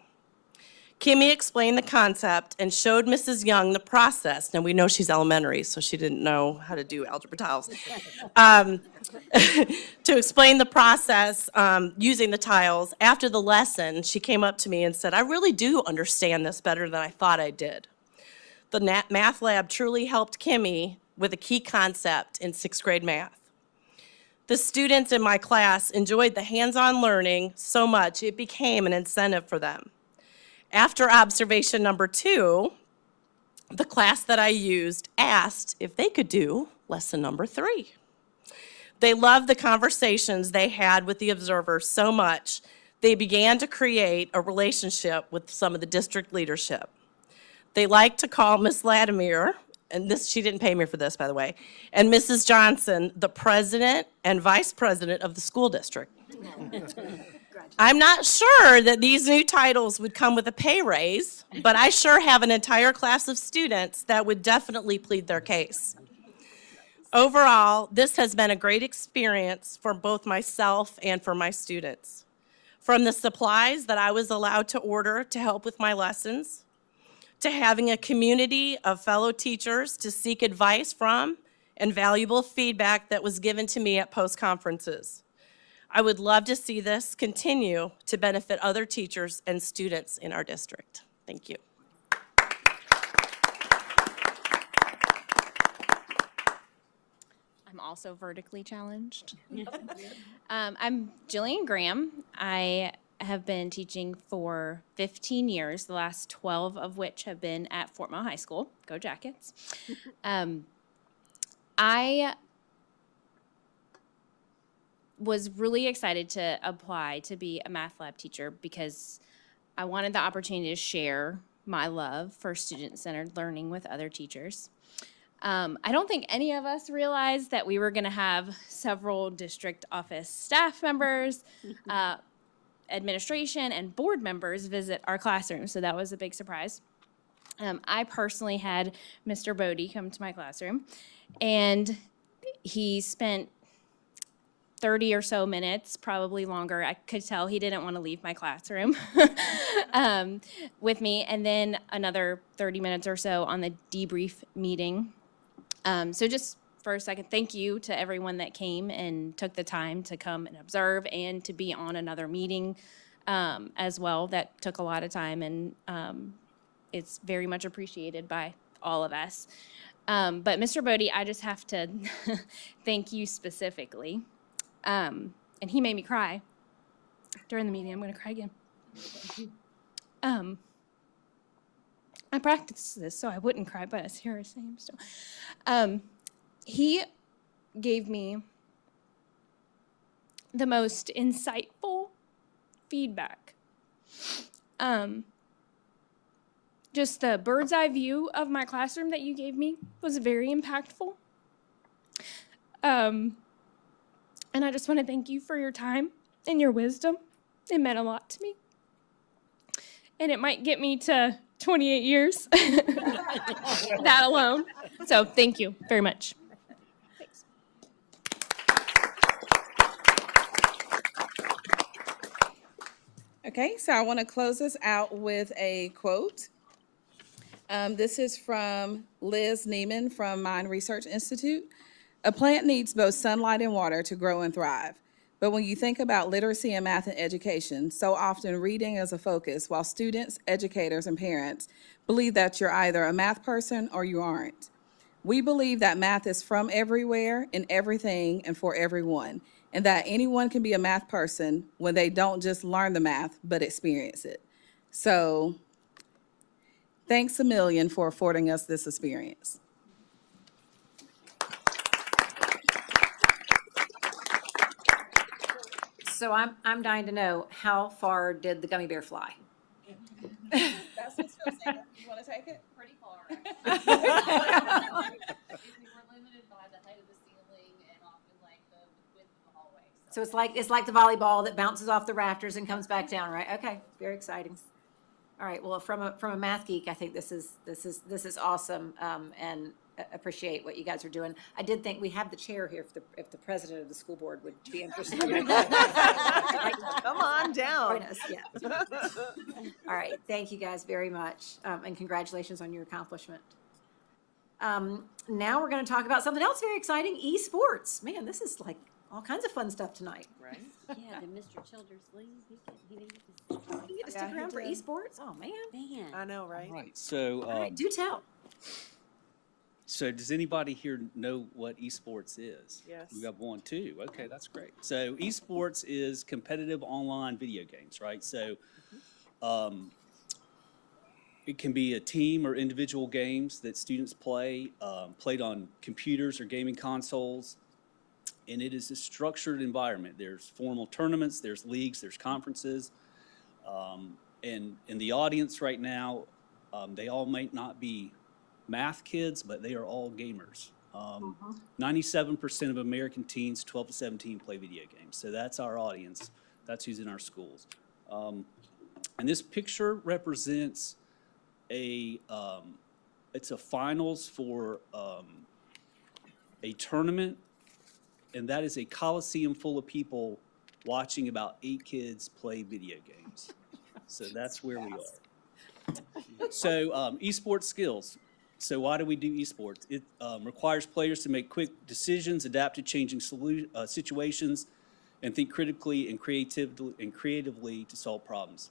Kimmy explained the concept and showed Mrs. Young the process. Now, we know she's elementary, so she didn't know how to do algebra tiles. To explain the process using the tiles, after the lesson, she came up to me and said, "I really do understand this better than I thought I did." The math lab truly helped Kimmy with a key concept in 6th grade math. The students in my class enjoyed the hands-on learning so much it became an incentive for them. After observation number 2, the class that I used asked if they could do lesson number 3. They loved the conversations they had with the observers so much, they began to create a relationship with some of the district leadership. They like to call Miss Latimer, and she didn't pay me for this, by the way, and Mrs. Johnson, the president and vice president of the school district. I'm not sure that these new titles would come with a pay raise, but I sure have an entire class of students that would definitely plead their case. Overall, this has been a great experience for both myself and for my students. From the supplies that I was allowed to order to help with my lessons, to having a community of fellow teachers to seek advice from and valuable feedback that was given to me at post-conferences. I would love to see this continue to benefit other teachers and students in our district. Thank you. I'm also vertically challenged. I'm Jillian Graham. I have been teaching for 15 years, the last 12 of which have been at Fort Mill High School. Go Jackets. I was really excited to apply to be a math lab teacher because I wanted the opportunity to share my love for student-centered learning with other teachers. I don't think any of us realized that we were going to have several district office staff members, administration, and board members visit our classroom, so that was a big surprise. I personally had Mr. Bodie come to my classroom, and he spent 30 or so minutes, probably longer. I could tell he didn't want to leave my classroom with me, and then another 30 minutes or so on the debrief meeting. So just for a second, thank you to everyone that came and took the time to come and observe and to be on another meeting as well. That took a lot of time, and it's very much appreciated by all of us. But Mr. Bodie, I just have to thank you specifically. And he made me cry during the meeting. I'm going to cry again. I practiced this so I wouldn't cry, but as here I say, I'm still. He gave me the most insightful feedback. Just the bird's eye view of my classroom that you gave me was very impactful. And I just want to thank you for your time and your wisdom. It meant a lot to me. And it might get me to 28 years, that alone. So thank you very much. Thanks. Okay, so I want to close this out with a quote. This is from Liz Neiman from Mind Research Institute. A plant needs both sunlight and water to grow and thrive. But when you think about literacy and math and education, so often reading is a focus, while students, educators, and parents believe that you're either a math person or you aren't. We believe that math is from everywhere, in everything, and for everyone, and that anyone can be a math person when they don't just learn the math, but experience it. So, thanks a million for affording us this experience. So I'm dying to know, how far did the gummy bear fly? That's what's Phil saying. You want to take it? Pretty far. We were limited by the height of the ceiling and often like the width of the hallway. So it's like the volleyball that bounces off the rafters and comes back down, right? Okay, very exciting. All right, well, from a math geek, I think this is awesome, and appreciate what you guys are doing. I did think we have the chair here if the president of the school board would be interested. Come on down. Join us, yeah. All right, thank you guys very much, and congratulations on your accomplishment. Now we're going to talk about something else very exciting, esports. Man, this is like all kinds of fun stuff tonight. Right? Yeah, did Mr. Childers leave? He didn't get You get to stick around for esports? Oh, man. Man. I know, right? Right, so, All right, do tell. so does anybody here know what esports is? Yes. We got one, too. Okay, that's great. So esports is competitive online video games, right? So it can be a team or individual games that students play, played on computers or gaming consoles. And it is a structured environment. There's formal tournaments, there's leagues, there's conferences. And in the audience right now, they all might not be math kids, but they are all gamers. 97% of American teens, 12 to 17, play video games. So that's our audience. That's who's in our schools. And this picture represents it's a finals for a tournament, and that is a coliseum full of people watching about 8 kids play video games. So that's where we are. So esports skills. So why do we do esports? It requires players to make quick decisions, adapt to changing situations, and think critically and creatively to solve problems.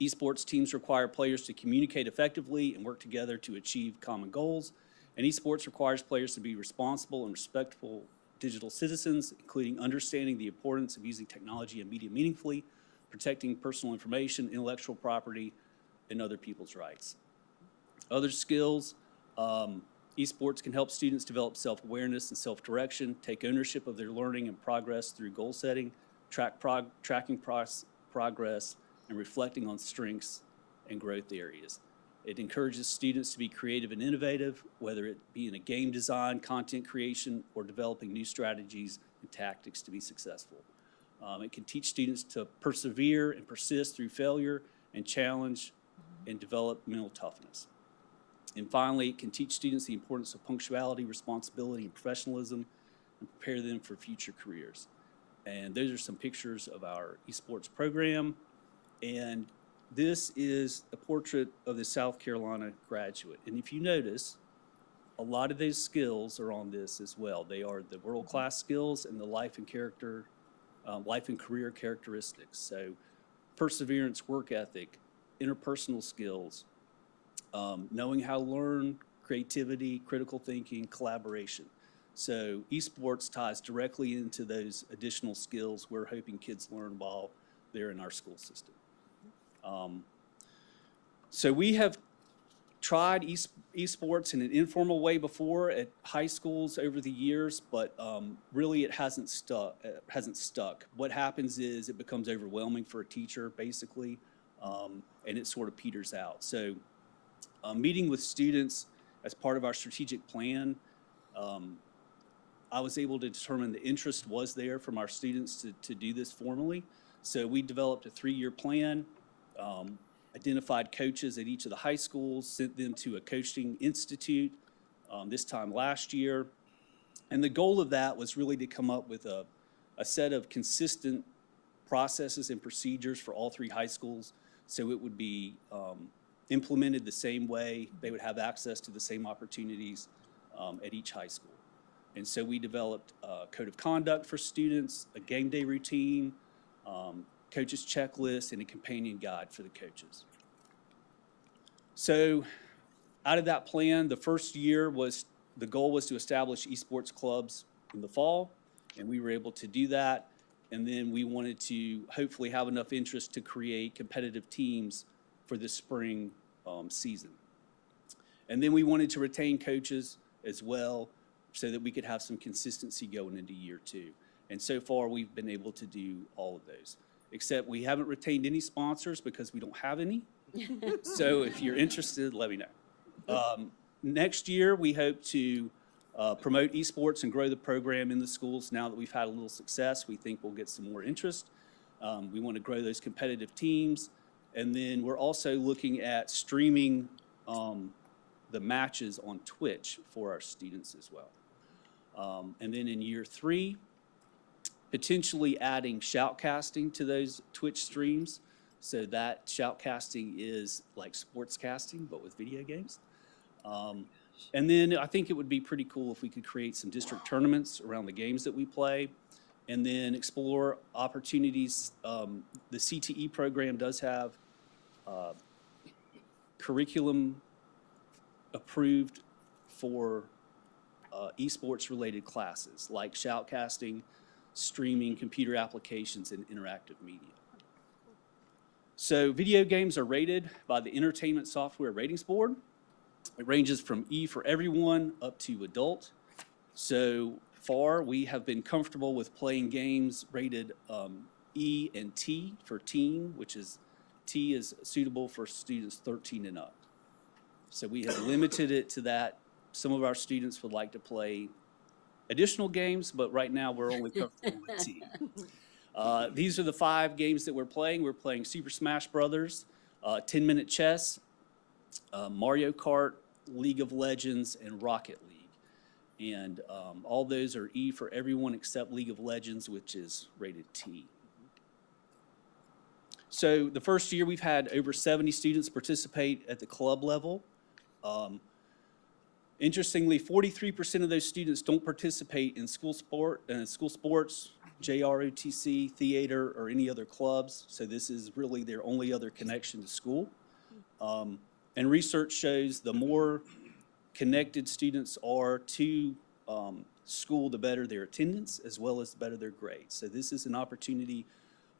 Esports teams require players to communicate effectively and work together to achieve common goals. And esports requires players to be responsible and respectful digital citizens, including understanding the importance of using technology and media meaningfully, protecting personal information, intellectual property, and other people's rights. Other skills, esports can help students develop self-awareness and self-direction, take ownership of their learning and progress through goal setting, tracking progress, and reflecting on strengths and growth areas. It encourages students to be creative and innovative, whether it be in a game design, content creation, or developing new strategies and tactics to be successful. It can teach students to persevere and persist through failure and challenge and develop mental toughness. And finally, it can teach students the importance of punctuality, responsibility, and professionalism, and prepare them for future careers. And those are some pictures of our esports program. And this is a portrait of the South Carolina graduate. And if you notice, a lot of those skills are on this as well. They are the world-class skills and the life and career characteristics. So perseverance, work ethic, interpersonal skills, knowing how to learn, creativity, critical thinking, collaboration. So esports ties directly into those additional skills we're hoping kids learn while they're in our school system. So we have tried esports in an informal way before at high schools over the years, but really it hasn't stuck. What happens is it becomes overwhelming for a teacher, basically, and it sort of peters out. So meeting with students as part of our strategic plan, I was able to determine the interest was there from our students to do this formally. So we developed a 3-year plan, identified coaches at each of the high schools, sent them to a coaching institute this time last year. And the goal of that was really to come up with a set of consistent processes and procedures for all 3 high schools, so it would be implemented the same way. They would have access to the same opportunities at each high school. And so we developed a code of conduct for students, a game day routine, coaches checklist, and a companion guide for the coaches. So out of that plan, the first year the goal was to establish esports clubs in the fall, and we were able to do that. And then we wanted to hopefully have enough interest to create competitive teams for the spring season. And then we wanted to retain coaches as well so that we could have some consistency going into year 2. And so far, we've been able to do all of those, except we haven't retained any sponsors because we don't have any. So if you're interested, let me know. Next year, we hope to promote esports and grow the program in the schools. Now that we've had a little success, we think we'll get some more interest. We want to grow those competitive teams. And then we're also looking at streaming the matches on Twitch for our students as well. And then in year 3, potentially adding shoutcasting to those Twitch streams. So that shoutcasting is like sports casting, but with video games. And then I think it would be pretty cool if we could create some district tournaments around the games that we play, and then explore opportunities. The CTE program does have curriculum approved for esports related classes like shoutcasting, streaming, computer applications, and interactive media. So video games are rated by the Entertainment Software Ratings Board. It ranges from E for everyone up to adult. So far, we have been comfortable with playing games rated E and T for teen, which is T is suitable for students 13 and up. So we have limited it to that. Some of our students would like to play additional games, but right now we're only comfortable with T. These are the 5 games that we're playing. We're playing Super Smash Brothers, 10-minute chess, Mario Kart, League of Legends, and Rocket League. And all those are E for everyone except League of Legends, which is rated T. So the first year we've had over 70 students participate at the club level. Interestingly, 43% of those students don't participate in school sports, JROTC, theater, or any other clubs. So this is really their only other connection to school. And research shows the more connected students are to school, the better their attendance, as well as the better their grades. So this is an opportunity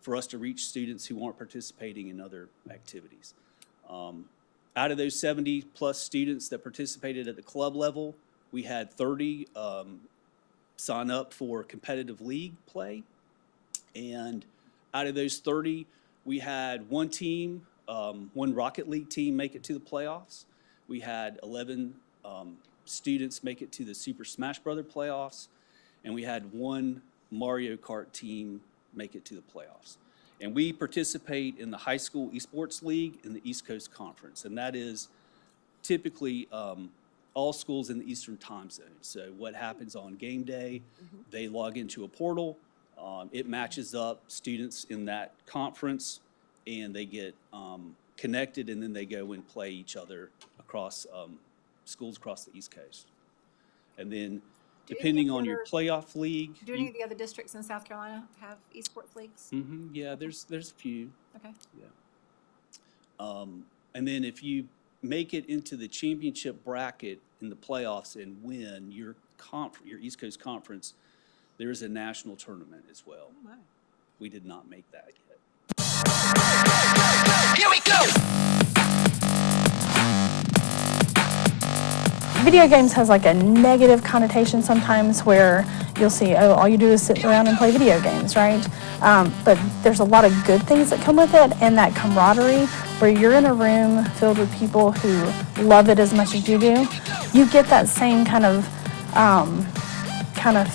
for us to reach students who aren't participating in other activities. Out of those 70 plus students that participated at the club level, we had 30 sign up for competitive league play. And out of those 30, we had 1 team one Rocket League team make it to the playoffs. We had 11 students make it to the Super Smash Brother playoffs, and we had one Mario Kart team make it to the playoffs. And we participate in the high school esports league in the East Coast Conference, and that is typically all schools in the Eastern time zone. So what happens on game day, they log into a portal, it matches up students in that conference, and they get connected, and then they go and play each other across schools across the East Coast. And then depending on your playoff league. Do any of the other districts in South Carolina have esports leagues? Yeah, there's a few. Okay. Yeah. And then if you make it into the championship bracket in the playoffs and win your East Coast Conference, there is a national tournament as well. Oh, my. We did not make that yet. Here we go! Video games has like a negative connotation sometimes where you'll see, oh, all you do is sit around and play video games, right? But there's a lot of good things that come with it, and that camaraderie where you're in a room filled with people who love it as much as you do. You get that same kind of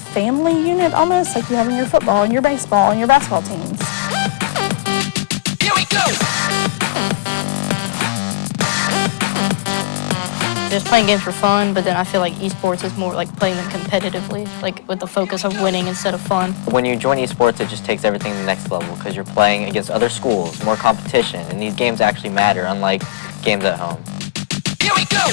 family unit almost, like you have in your football and your baseball and your basketball teams. Here we go! Just playing games for fun, but then I feel like esports is more like playing them competitively, like with the focus of winning instead of fun. When you join esports, it just takes everything to the next level because you're playing against other schools, more competition, and these games actually matter, unlike games at home. Here we go!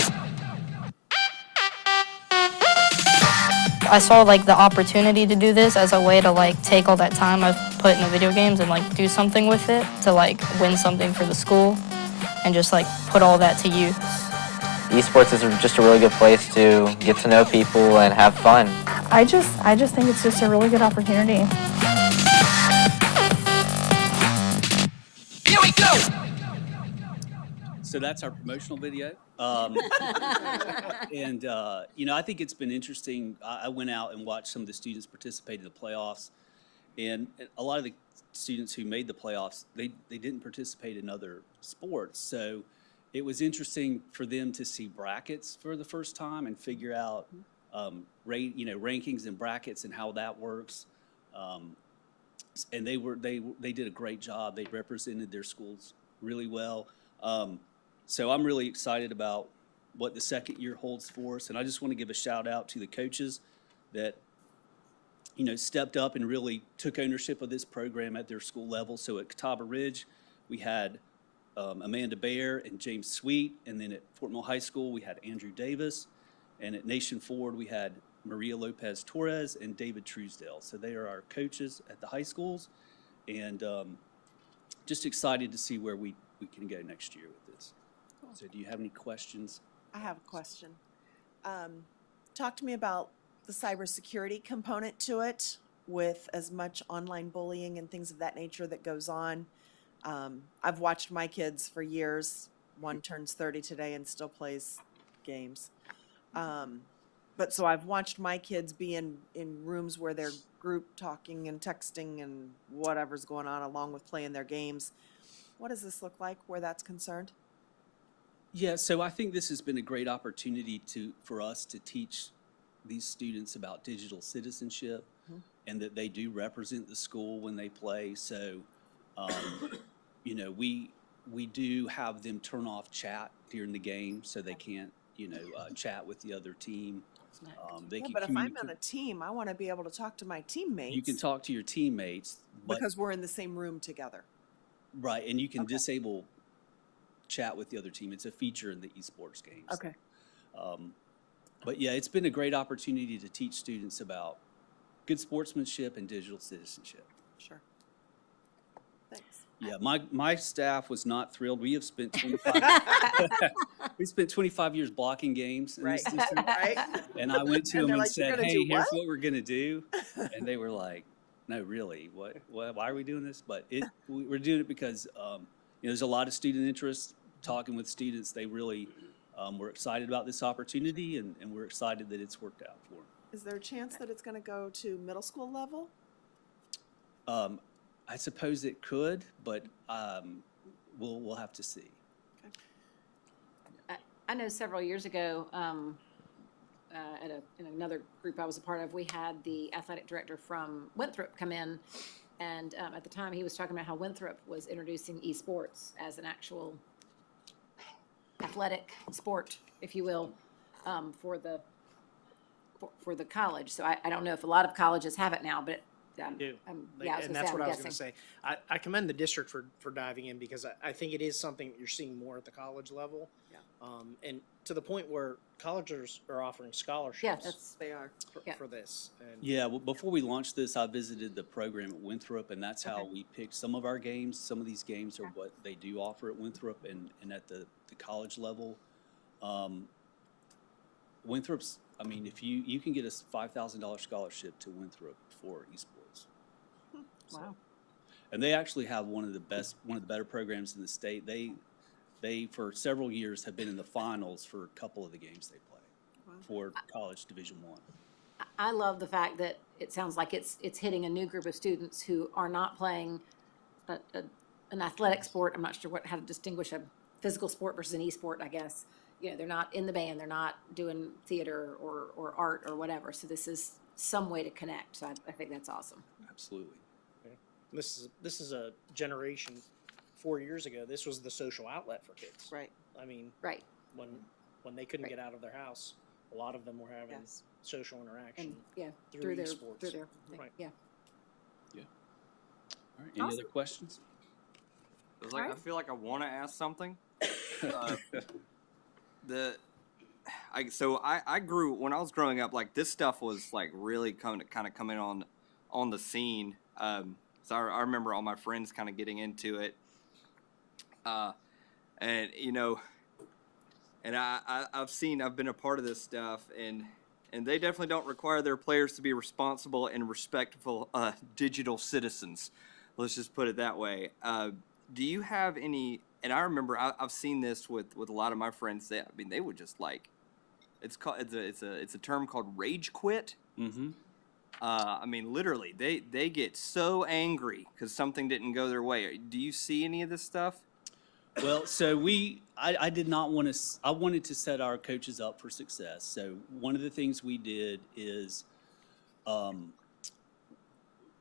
I saw like the opportunity to do this as a way to like take all that time I've put into video games and like do something with it to like win something for the school and just like put all that to use. Esports is just a really good place to get to know people and have fun. I just think it's just a really good opportunity. Here we go! So that's our promotional video. And, I think it's been interesting. I went out and watched some of the students participate in the playoffs. And a lot of the students who made the playoffs, they didn't participate in other sports. So it was interesting for them to see brackets for the first time and figure out, rankings and brackets and how that works. And they did a great job. They represented their schools really well. So I'm really excited about what the second year holds for us. And I just want to give a shout out to the coaches that, stepped up and really took ownership of this program at their school level. So at Catawba Ridge, we had Amanda Baer and James Sweet. And then at Fort Mill High School, we had Andrew Davis. And at Nation Ford, we had Maria Lopez Torres and David Truesdale. So they are our coaches at the high schools. And just excited to see where we can go next year with this. So do you have any questions? I have a question. Talk to me about the cybersecurity component to it with as much online bullying and things of that nature that goes on. I've watched my kids for years. One turns 30 today and still plays games. But so I've watched my kids be in rooms where they're group talking and texting and whatever's going on along with playing their games. What does this look like where that's concerned? Yeah, so I think this has been a great opportunity for us to teach these students about digital citizenship and that they do represent the school when they play. So, we do have them turn off chat during the game so they can't, chat with the other team. They can but if I'm on a team, I want to be able to talk to my teammates. You can talk to your teammates. Because we're in the same room together. Right, and you can disable chat with the other team. It's a feature in the esports games. Okay. But yeah, it's been a great opportunity to teach students about good sportsmanship and digital citizenship. Sure. Thanks. Yeah, my staff was not thrilled. We have spent 25 years blocking games in this district. Right. And I went to them and said, "Hey, here's what we're gonna do," and they were like, "No, really? What? Why are we doing this?" But we're doing it because there's a lot of student interest. Talking with students, they really were excited about this opportunity, and we're excited that it's worked out for them. Is there a chance that it's going to go to middle school level? I suppose it could, but we'll have to see. I know several years ago, in another group I was a part of, we had the athletic director from Winthrop come in, and at the time, he was talking about how Winthrop was introducing esports as an actual athletic sport, if you will, for the college. So I don't know if a lot of colleges have it now, but do. yeah, I was And gonna that's say, what I'm I was going to guessing. say. I commend the district for diving in because I think it is something you're seeing more at the college level. Yeah. And to the point where colleges are offering scholarships. Yeah, they are. For this. And Yeah, well, before we launched this, I visited the program at Winthrop, and that's how Okay. we picked some of our games. Some of these games are what they do offer at Winthrop and at the college level. Winthrop's, I mean, if you can get a $5,000 scholarship to Winthrop for esports. Wow. And they actually have one of the better programs in the state. They for several years have been in the finals for a couple of the games they play for college Division I. I love the fact that it sounds like it's hitting a new group of students who are not playing an athletic sport. I'm not sure how to distinguish a physical sport versus an e-sport, I guess. You know, they're not in the band, they're not doing theater or art or whatever. So this is some way to connect. So I think that's awesome. Absolutely. this is a generation. 4 years ago, this was the social outlet for kids. Right. I mean, right. When they couldn't get out of their house, a lot of them were having social interaction. And through their esports. thing. Right. Yeah. All right, any other questions? I feel like I want to ask something. I grew when I was growing up. Like this stuff was like really coming on the scene. So I remember all my friends kind of getting into it, and you know, and I've been a part of this stuff, and they definitely don't require their players to be responsible and respectful digital citizens. Let's just put it that way. Do you have any? And I remember I've seen this with a lot of my friends. They would just like, it's a term called rage quit. Mm-hmm. I mean, literally, they get so angry because something didn't go their way. Do you see any of this stuff? Well, so I did not want to, I wanted to set our coaches up for success. So one of the things we did is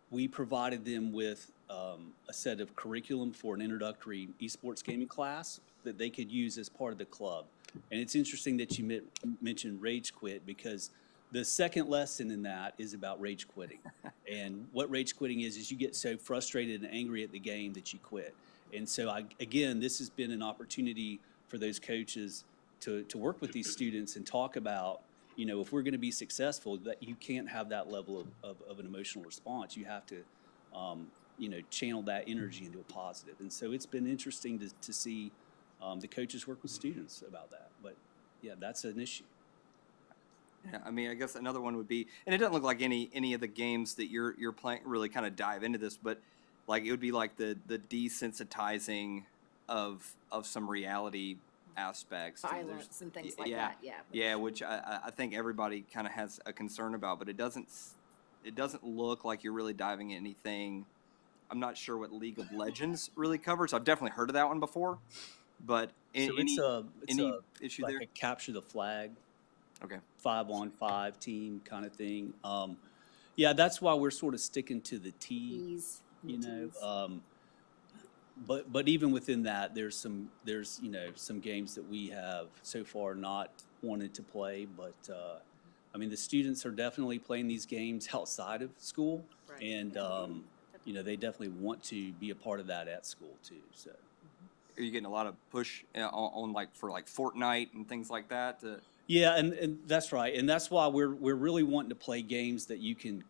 we provided them with a set of curriculum for an introductory esports gaming class that they could use as part of the club. And it's interesting that you mentioned rage quit because the second lesson in that is about rage quitting. And what rage quitting is you get so frustrated and angry at the game that you quit. And so, again, this has been an opportunity for those coaches to work with these students and talk about, you know, if we're going to be successful, that you can't have that level of an emotional response. You have to, you know, channel that energy into a positive. And so it's been interesting to see the coaches work with students about that. But, yeah, that's an issue. Yeah, I mean, I guess another one would be, and it doesn't look like any of the games that you're playing really kind of dive into this, but like it would be like the desensitizing of some reality aspects. Violence and things like yeah, that, yeah. Yeah, which I think everybody kind of has a concern about, but it doesn't look like you're really diving into anything. I'm not sure what League of Legends really covers. I've definitely heard of that one before, but So it's any a issue like there? a capture the flag. Okay. 5-on-5 team kind of thing. Yeah, that's why we're sort of sticking to the T's, you know. But even within that, there's you know some games that we have so far not wanted to play. But I mean, the students are definitely playing these games outside of school, and you know they definitely want to be a part of that at school too. So. Are you getting a lot of push on like for like Fortnite and things like that? Yeah, and that's right, and that's why we're really wanting to play games that you can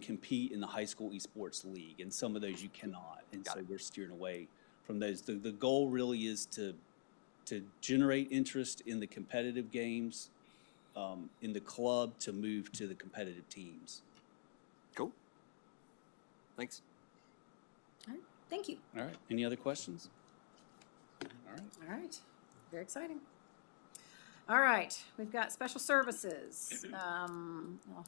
compete in the high school esports league, and some of those you cannot, and so we're steering away from those. The goal really is to generate interest in the competitive games, in the club to move to the competitive teams. Cool. Thanks. All right. Thank you. All right. Any other questions? All right. Very exciting. All right, we've got special services. A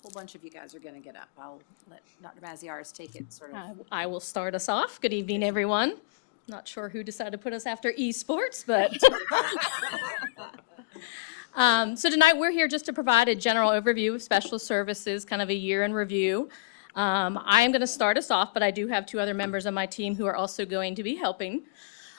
whole bunch of you guys are going to get up. I'll let Dr. Maziarz take it sort of. I will start us off. Good evening, everyone. Not sure who decided to put us after esports, but. So tonight we're here just to provide a general overview of special services, kind of a year in review. I am going to start us off, but I do have two other members of my team who are also going to be helping.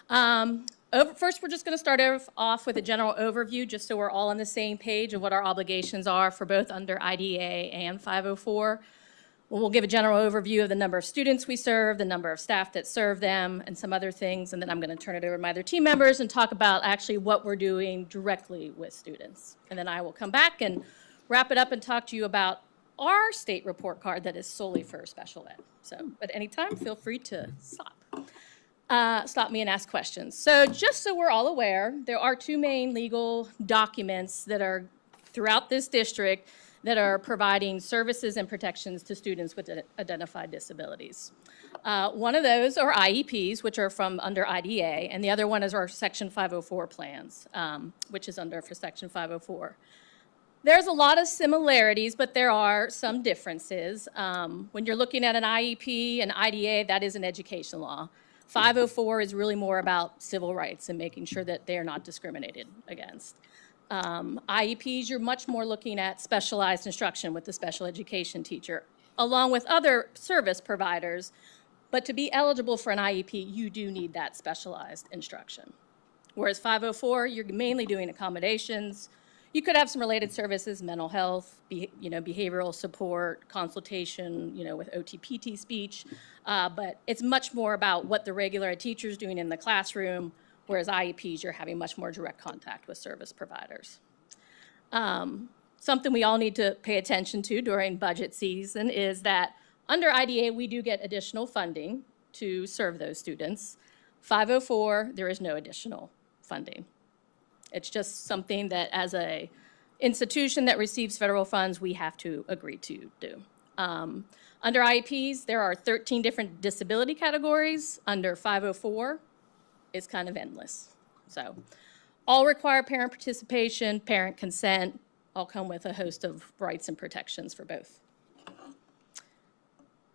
First, we're just going to start off with a general overview, just so we're all on the same page of what our obligations are for both under IDA and 504. We'll give a general overview of the number of students we serve, the number of staff that serve them, and some other things, and then I'm going to turn it over to my other team members and talk about actually what we're doing directly with students. And then I will come back and wrap it up and talk to you about our state report card that is solely for special ed. So, but anytime, feel free to stop me and ask questions. So just so we're all aware, there are two main legal documents that are throughout this district that are providing services and protections to students with identified disabilities. One of those are IEPs, which are from under IDA, and the other one is our Section 504 plans, which is under for Section 504. There's a lot of similarities, but there are some differences. When you're looking at an IEP and IDA, that is an education law. 504 is really more about civil rights and making sure that they're not discriminated against. IEPs, you're much more looking at specialized instruction with the special education teacher, along with other service providers. But to be eligible for an IEP, you do need that specialized instruction. Whereas 504, you're mainly doing accommodations. You could have some related services, mental health, behavioral support, consultation, with OT-PT speech. But it's much more about what the regular ed teacher is doing in the classroom, whereas IEPs, you're having much more direct contact with service providers. Something we all need to pay attention to during budget season is that under IDA, we do get additional funding to serve those students. 504, there is no additional funding. It's just something that as a institution that receives federal funds, we have to agree to do. Under IEPs, there are 13 different disability categories. Under 504, it's kind of endless. So all require parent participation, parent consent, all come with a host of rights and protections for both.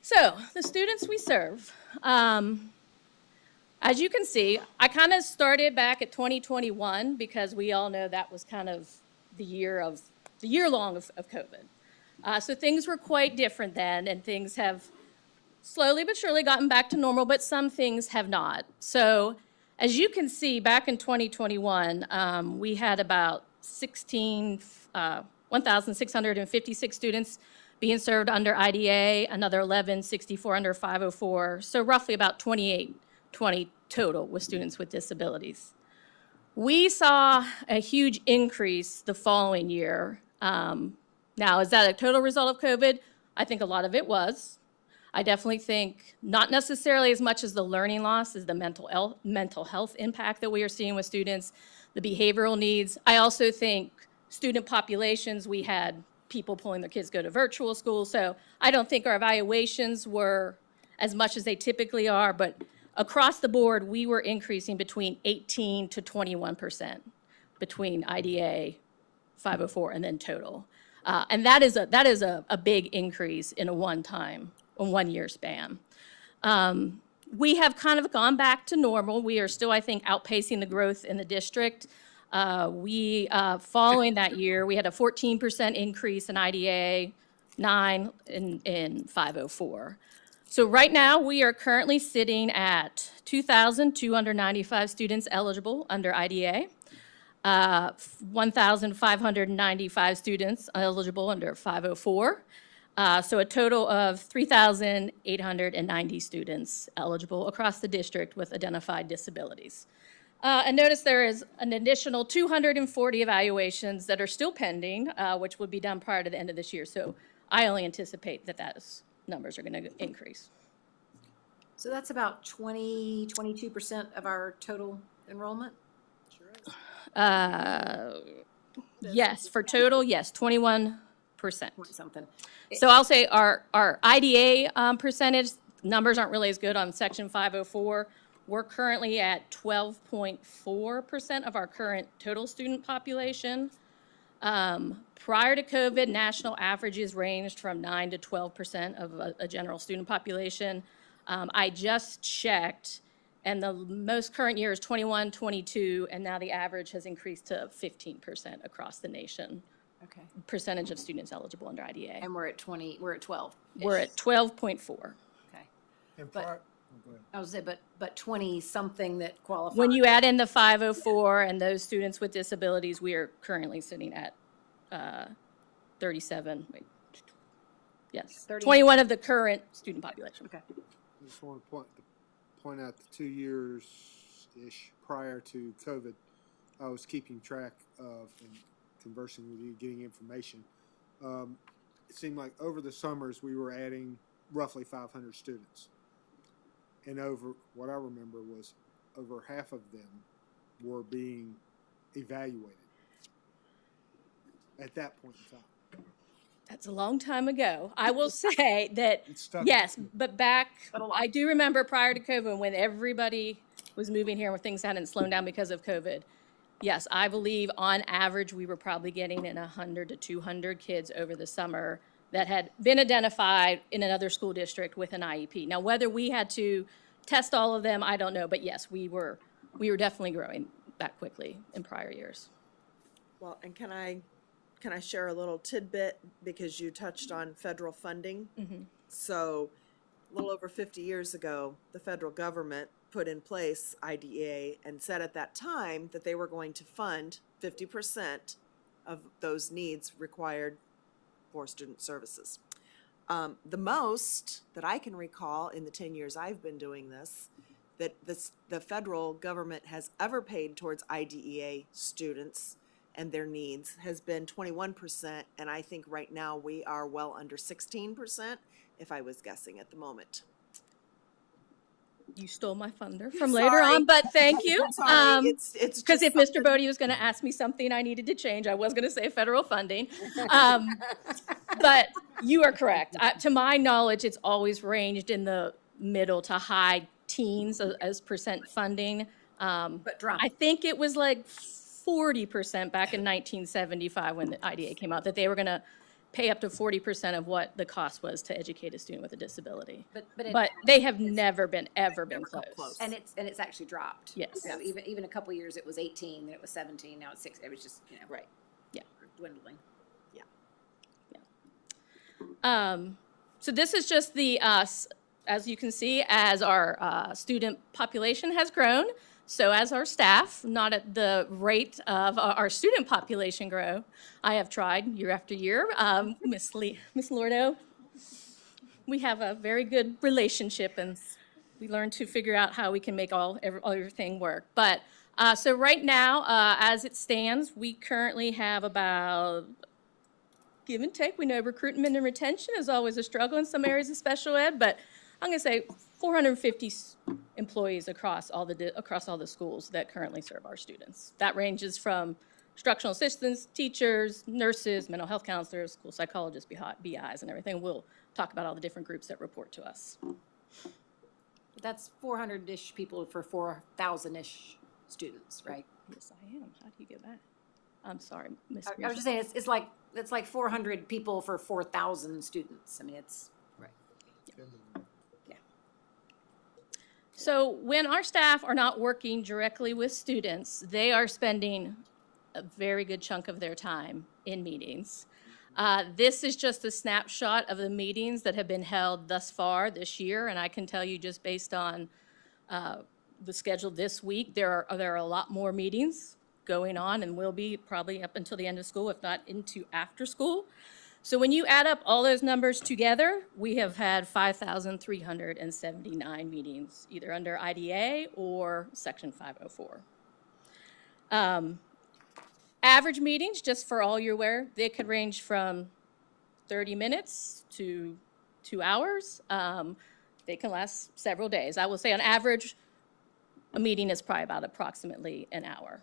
So the students we serve, as you can see, I kind of started back at 2021 because we all know that was kind of the year long of COVID. So things were quite different then, and things have slowly but surely gotten back to normal, but some things have not. So as you can see, back in 2021, we had about 1,656 students being served under IDA, another 1,164 under 504, so roughly about 2,820 total with students with disabilities. We saw a huge increase the following year. Now, is that a total result of COVID? I think a lot of it was. I definitely think not necessarily as much as the learning loss as the mental health impact that we are seeing with students, the behavioral needs. I also think student populations, we had people pulling their kids to go to virtual school, so I don't think our evaluations were as much as they typically are, but across the board, we were increasing between 18 to 21% between IDA, 504, and then total. And that is a big increase in a one-year span. We have kind of gone back to normal. We are still, I think, outpacing the growth in the district. Following that year, we had a 14% increase in IDA, 9 in 504. So right now, we are currently sitting at 2,295 students eligible under IDA, 1,595 students eligible under 504, so a total of 3,890 students eligible across the district with identified disabilities. And notice there is an additional 240 evaluations that are still pending, which will be done prior to the end of this year. So I only anticipate that those numbers are going to increase. So that's about 22% of our total enrollment? Yes, for total, yes, 21%. Something. So I'll say our IDA percentage numbers aren't really as good on Section 504. We're currently at 12.4% of our current total student population. Prior to COVID, national averages ranged from 9 to 12% of a general student population. I just checked, And the most current year is 21, 22, and now the average has increased to 15% across the nation, Okay. percentage of students eligible under IDA. And we're at 12. We're at 12.4. Okay. And But- prior, oh, go ahead. I was say, but 20-something that qualify. When you add in the 504 and those students with disabilities, we are currently sitting at 37, wait, yes, 30. 21 of the current student population. Okay. I just want to point out the 2 years-ish prior to COVID, I was keeping track of and conversing with you, getting information. It seemed like over the summers, we were adding roughly 500 students. And over, what I remember was over half of them were being evaluated at that point in time. That's a long time ago. I will say that, It's stuck. yes, but back, I do remember prior to COVID when everybody was moving here and things hadn't slowed down because of COVID. Yes, I believe on average, we were probably getting in 100 to 200 kids over the summer that had been identified in another school district with an IEP. Now, whether we had to test all of them, I don't know, but yes, we were definitely growing that quickly in prior years. Well, and can I share a little tidbit because you touched on federal funding? Mhm. So, a little over 50 years ago, the federal government put in place IDEA and said at that time that they were going to fund 50% of those needs required for student services. The most that I can recall in the 10 years I've been doing this, that the federal government has ever paid towards IDEA students and their needs has been 21%, and I think right now we are well under 16%, if I was guessing at the moment. You stole my thunder from later on, but thank you. I'm sorry. It's Because just if Mr. Bodie was going to ask me something I needed to change, I was going to say federal funding. But you are correct. To my knowledge, it's always ranged in the middle to high teens as percent funding. But drop. I think it was like 40% back in 1975 when the IDA came out, that they were going to pay up to 40% of what the cost was to educate a student with a disability. But they have never been close. And it's actually dropped. Yes. So even a couple years it was 18, then it was 17, now it's 6. It was just, right. Yeah. Dwindling. So this is just the, as you can see, as our student population has grown, so as our staff, not at the rate of our student population grow, I have tried year after year. Miss Lordo, we have a very good relationship and we learn to figure out how we can make everything work. But so right now, as it stands, we currently have about, give and take, we know recruitment and retention is always a struggle in some areas of special ed, but I'm going to say 450 employees across all the schools that currently serve our students. That ranges from instructional assistants, teachers, nurses, mental health counselors, school psychologists, BIs, and everything. We'll talk about all the different groups that report to us. That's 400-ish people for 4,000-ish students, right? Yes, I am. How do you get that? I'm sorry, Miss. I was just saying, it's like 400 people for 4,000 students. I mean, it's, right. Yeah. So when our staff are not working directly with students, they are spending a very good chunk of their time in meetings. This is just a snapshot of the meetings that have been held thus far this year, and I can tell you just based on the schedule this week, there are a lot more meetings going on and will be probably up until the end of school, if not into after school. So when you add up all those numbers together, we have had 5,379 meetings, either under IDA or Section 504. Average meetings, just for all you're aware, they could range from 30 minutes to 2 hours. They can last several days. I will say on average, a meeting is probably about approximately an hour.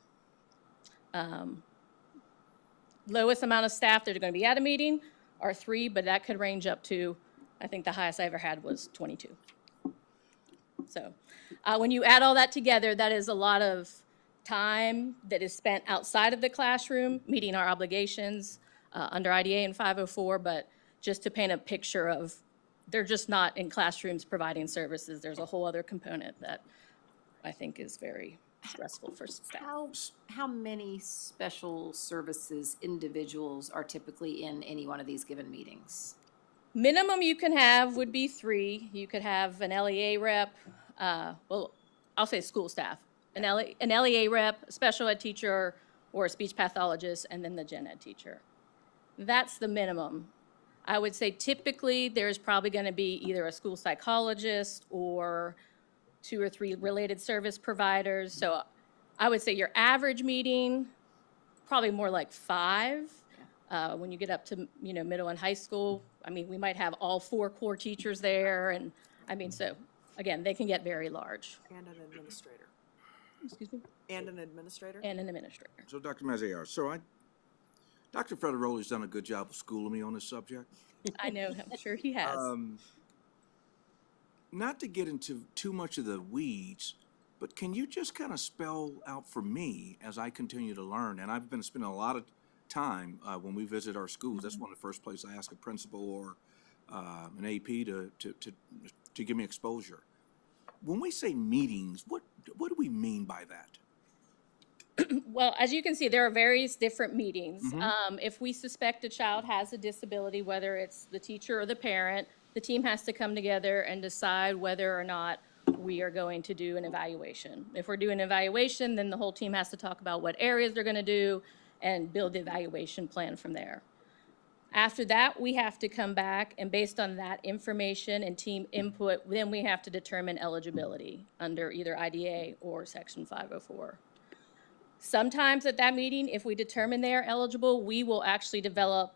Lowest amount of staff that are going to be at a meeting are 3, but that could range up to, I think the highest I ever had was 22. So when you add all that together, that is a lot of time that is spent outside of the classroom, meeting our obligations under IDA and 504, but just to paint a picture of, they're just not in classrooms providing services. There's a whole other component that I think is very stressful for staff. How many special services individuals are typically in any one of these given meetings? Minimum you can have would be 3. You could have an LEA rep, well, I'll say school staff, an LEA rep, a special ed teacher, or a speech pathologist, and then the gen ed teacher. That's the minimum. I would say typically there's probably going to be either a school psychologist or 2 or 3 related service providers. So I would say your average meeting, probably more like 5. When you get up to, middle and high school, I mean, we might have all 4 core teachers there. And I mean, so again, they can get very large. And an administrator. Excuse me? And an administrator? And an administrator. So Dr. Maziar, Dr. Federoli's done a good job of schooling me on this subject. I know, I'm sure he has. Not to get into too much of the weeds, but can you just kind of spell out for me as I continue to learn? And I've been spending a lot of time when we visit our schools. That's one of the first places I ask a principal or an AP to give me exposure. When we say meetings, what do we mean by that? Well, as you can see, there are various different meetings. If we suspect a child has a disability, whether it's the teacher or the parent, the team has to come together and decide whether or not we are going to do an evaluation. If we're doing an evaluation, then the whole team has to talk about what areas they're going to do and build the evaluation plan from there. After that, we have to come back, and based on that information and team input, then we have to determine eligibility under either IDA or Section 504. Sometimes at that meeting, if we determine they are eligible, we will actually develop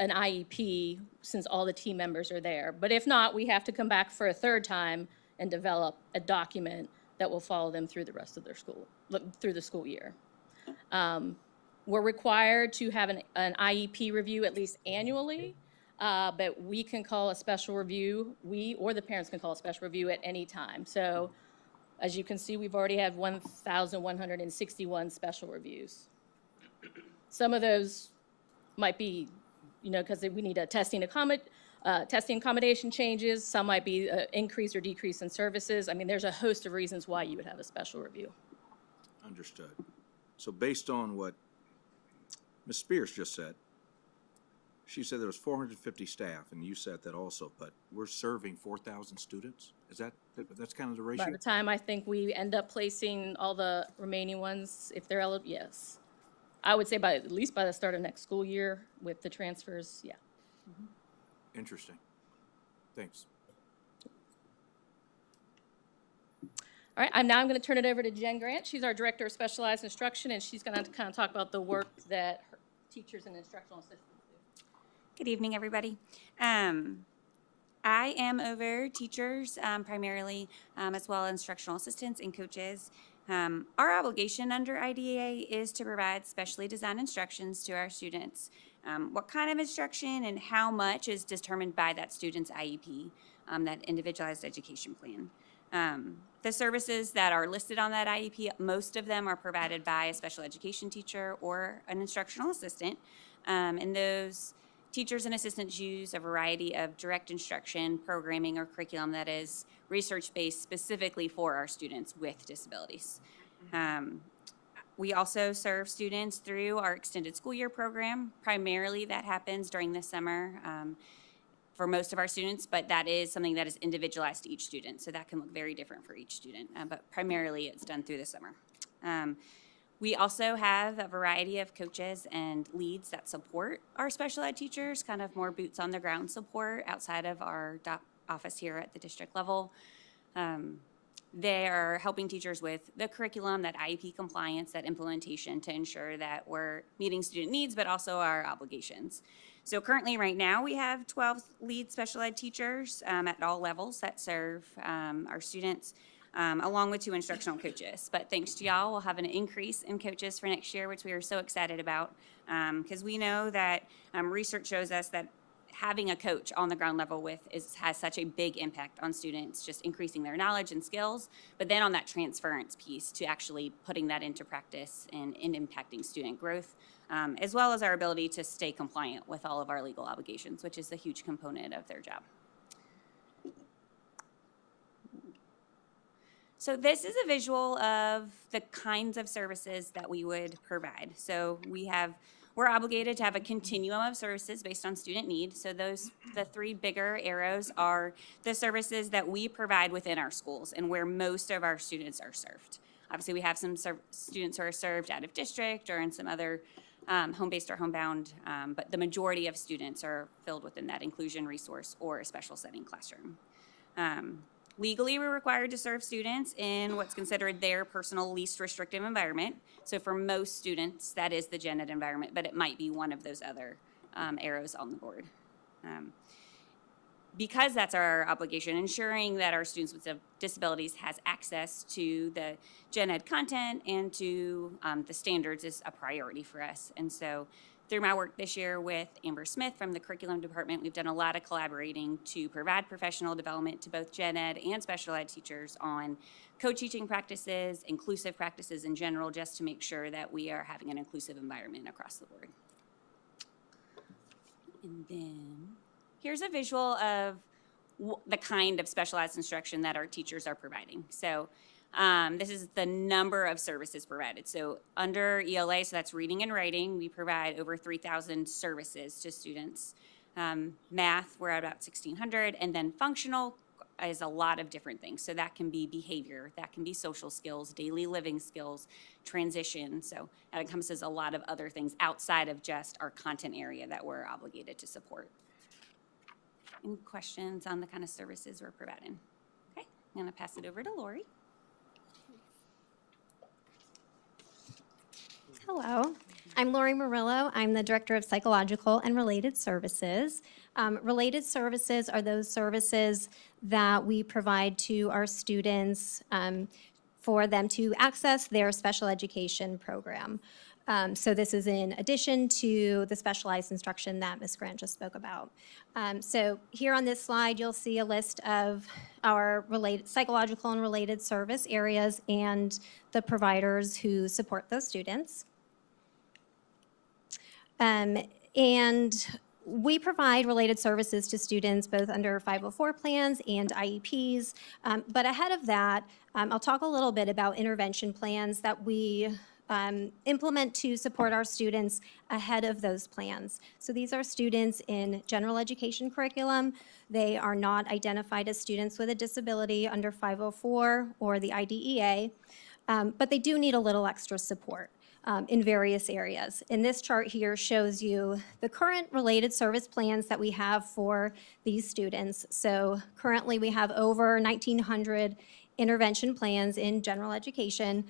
an IEP since all the team members are there. But if not, we have to come back for a third time and develop a document that will follow them through the rest of their school, through the school year. We're required to have an IEP review at least annually, but we can call a special review, we or the parents can call a special review at any time. So as you can see, we've already had 1,161 special reviews. Some of those might be, because we need a testing accommodation changes. Some might be increase or decrease in services. I mean, there's a host of reasons why you would have a special review. Understood. So based on what Ms. Spears just said, she said there was 450 staff, and you said that also, but we're serving 4,000 students? That's kind of the ratio? By the time I think we end up placing all the remaining ones, if they're eligible, yes. I would say at least by the start of next school year with the transfers, yeah. Interesting. Thanks. All right, I'm going to turn it over to Jen Grant. She's our Director of Specialized Instruction, and she's going to kind of talk about the work that her teachers and instructional assistants do. Good evening, everybody. I am over teachers primarily, as well as instructional assistants and coaches. Our obligation under IDEA is to provide specially designed instructions to our students. What kind of instruction and how much is determined by that student's IEP, that individualized education plan. The services that are listed on that IEP, most of them are provided by a special education teacher or an instructional assistant. And those teachers and assistants use a variety of direct instruction, programming, or curriculum that is research-based specifically for our students with disabilities. We also serve students through our extended school year program. Primarily that happens during the summer for most of our students, but that is something that is individualized to each student. So that can look very different for each student, but primarily it's done through the summer. We also have a variety of coaches and leads that support our special ed teachers, kind of more boots on the ground support outside of our office here at the district level. They are helping teachers with the curriculum, that IEP compliance, that implementation to ensure that we're meeting student needs, but also our obligations. So currently right now we have 12 lead special ed teachers at all levels that serve our students, along with 2 instructional coaches. But thanks to y'all, we'll have an increase in coaches for next year, which we are so excited about, because we know that research shows us that having a coach on the ground level has such a big impact on students, just increasing their knowledge and skills, but then on that transference piece to actually putting that into practice and impacting student growth, as well as our ability to stay compliant with all of our legal obligations, which is a huge component of their job. So this is a visual of the kinds of services that we would provide. So we're obligated to have a continuum of services based on student need. So the three bigger arrows are the services that we provide within our schools and where most of our students are served. Obviously, we have some students who are served out of district or in some other home-based or homebound, but the majority of students are filled within that inclusion resource or a special setting classroom. Legally, we're required to serve students in what's considered their personal least restrictive environment. So for most students, that is the gen ed environment, but it might be one of those other arrows on the board. Because that's our obligation, ensuring that our students with disabilities has access to the gen ed content and to the standards is a priority for us. And so through my work this year with Amber Smith from the curriculum department, we've done a lot of collaborating to provide professional development to both gen ed and special ed teachers on co-teaching practices, inclusive practices in general, just to make sure that we are having an inclusive environment across the board. And then here's a visual of the kind of specialized instruction that our teachers are providing. So this is the number of services provided. So under ELA, so that's reading and writing, we provide over 3,000 services to students. Math, we're at about 1,600, and then functional is a lot of different things. So that can be behavior, that can be social skills, daily living skills, transition. So that encompasses a lot of other things outside of just our content area that we're obligated to support. Any questions on the kind of services we're providing? Okay, I'm gonna pass it over to Lori. Hello, I'm Lori Murillo. I'm the Director of Psychological and Related Services. Related services are those services that we provide to our students for them to access their special education program. So this is in addition to the specialized instruction that Ms. Grant just spoke about. So here on this slide, you'll see a list of our psychological and related service areas and the providers who support those students. And we provide related services to students both under 504 plans and IEPs. But ahead of that, I'll talk a little bit about intervention plans that we implement to support our students ahead of those plans. So these are students in general education curriculum. They are not identified as students with a disability under 504 or the IDEA, but they do need a little extra support in various areas. And this chart here shows you the current related service plans that we have for these students. So currently we have over 1,900 intervention plans in general education.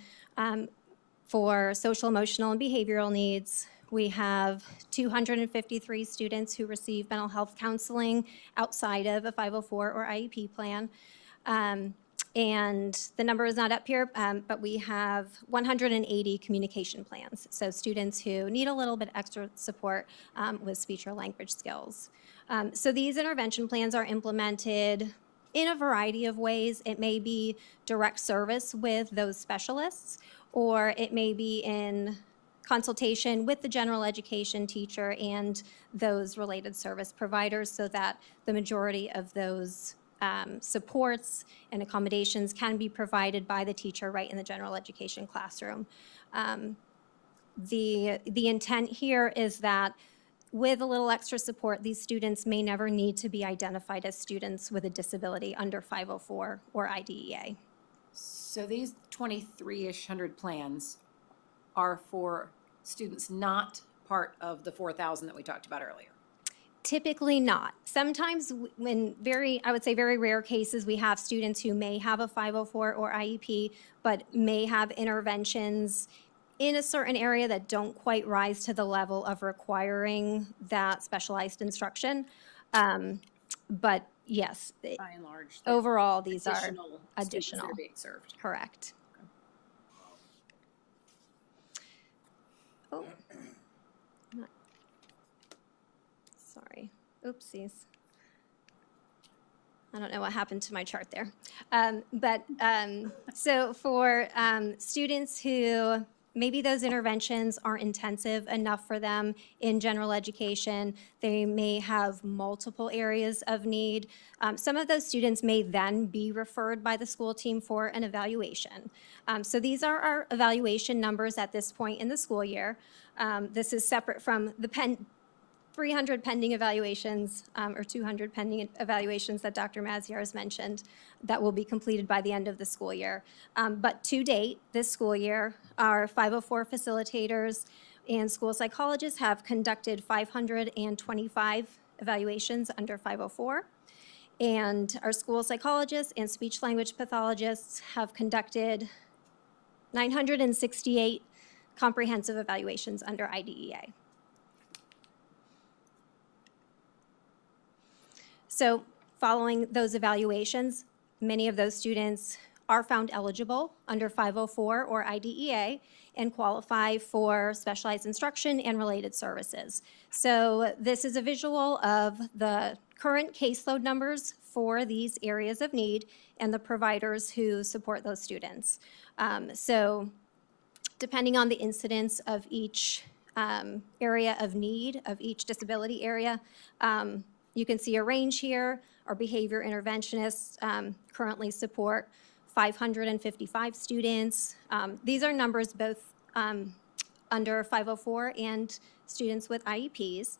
For social, emotional, and behavioral needs, we have 253 students who receive mental health counseling outside of a 504 or IEP plan. And the number is not up here, but we have 180 communication plans. So students who need a little bit extra support with speech or language skills. So these intervention plans are implemented in a variety of ways. It may be direct service with those specialists, or it may be in consultation with the general education teacher and those related service providers so that the majority of those supports and accommodations can be provided by the teacher right in the general education classroom. The intent here is that with a little extra support, these students may never need to be identified as students with a disability under 504 or IDEA. So these 23-ish hundred plans are for students not part of the 4,000 that we talked about earlier? Typically not. Sometimes in I would say very rare cases, we have students who may have a 504 or IEP, but may have interventions in a certain area that don't quite rise to the level of requiring that specialized instruction. But yes, By and large, overall, these are additional students that are being served. Correct. Oh. Sorry. Oopsies. I don't know what happened to my chart there. So for students who maybe those interventions aren't intensive enough for them in general education. They may have multiple areas of need. Some of those students may then be referred by the school team for an evaluation. So these are our evaluation numbers at this point in the school year. This is separate from the 300 pending evaluations or 200 pending evaluations that Dr. Maziar has mentioned that will be completed by the end of the school year. But to date, this school year, our 504 facilitators and school psychologists have conducted 525 evaluations under 504. And our school psychologists and speech language pathologists have conducted 968 comprehensive evaluations under IDEA. So following those evaluations, many of those students are found eligible under 504 or IDEA and qualify for specialized instruction and related services. So this is a visual of the current caseload numbers for these areas of need and the providers who support those students. So depending on the incidence of each area of need, of each disability area, you can see a range here. Our behavior interventionists currently support 555 students. These are numbers both under 504 and students with IEPs.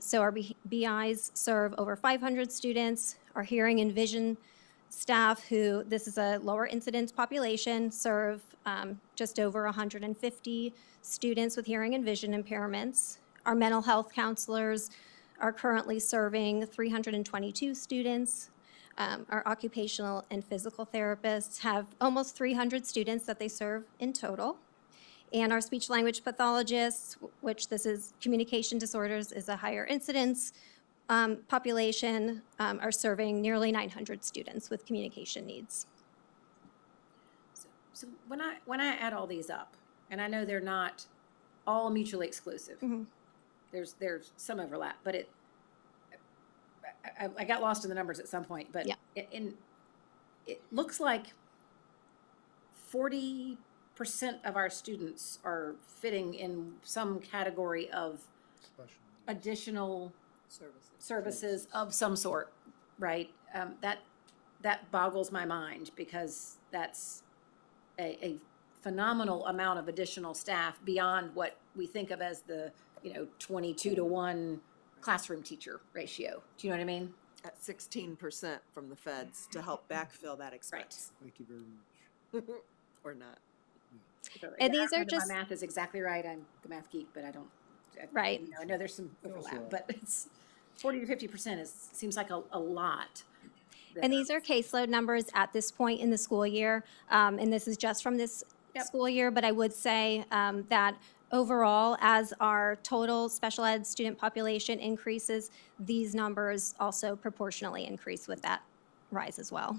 So our BIs serve over 500 students. Our hearing and vision staff, who this is a lower incidence population, serve just over 150 students with hearing and vision impairments. Our mental health counselors are currently serving 322 students. Our occupational and physical therapists have almost 300 students that they serve in total. And our speech language pathologists, which this is communication disorders, is a higher incidence population, are serving nearly 900 students with communication needs. So when I add all these up, and I know they're not all mutually exclusive, there's some overlap, but I got lost in the numbers at some point, but yeah. It looks like 40% of our students are fitting in some category of additional services of some sort, right? That boggles my mind because that's a phenomenal amount of additional staff beyond what we think of as the 22-to-1 classroom teacher ratio. Do you know what I mean? At 16% from the feds to help backfill that expense. Thank you very much. Or not. So, And again, these I are know that just my math is exactly right. I'm the math geek, but I don't. Right. I know there's some overlap, but it's 40 to 50% seems like a lot. And these are caseload numbers at this point in the school year, and this is just from this school year, but I would say that overall, as our total special ed student population increases, these numbers also proportionally increase with that rise as well.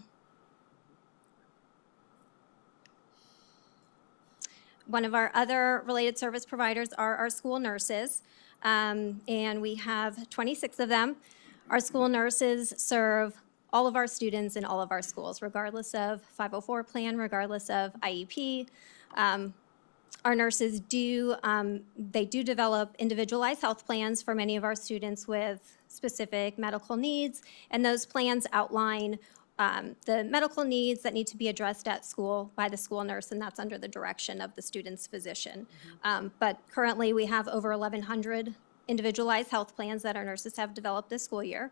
One of our other related service providers are our school nurses, and we have 26 of them. Our school nurses serve all of our students in all of our schools, regardless of 504 plan, regardless of IEP. Our nurses do develop individualized health plans for many of our students with specific medical needs, and those plans outline the medical needs that need to be addressed at school by the school nurse, and that's under the direction of the student's physician. But currently, we have over 1,100 individualized health plans that our nurses have developed this school year.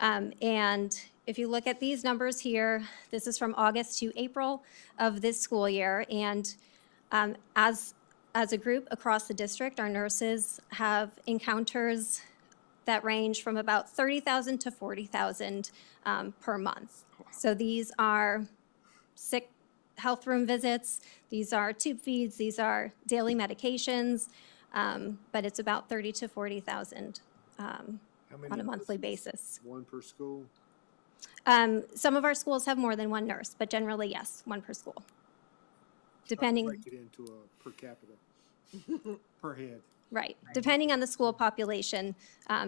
And if you look at these numbers here, this is from August to April of this school year, and as a group across the district, our nurses have encounters that range from about 30,000 to 40,000 per month. So these are sick health room visits, these are tube feeds, these are daily medications, but it's about 30 to 40,000 on a monthly basis. One per school? Some of our schools have more than one nurse, but generally, yes, one per school. Depending. Break it into a per capita, per head. Right. Depending on the school population,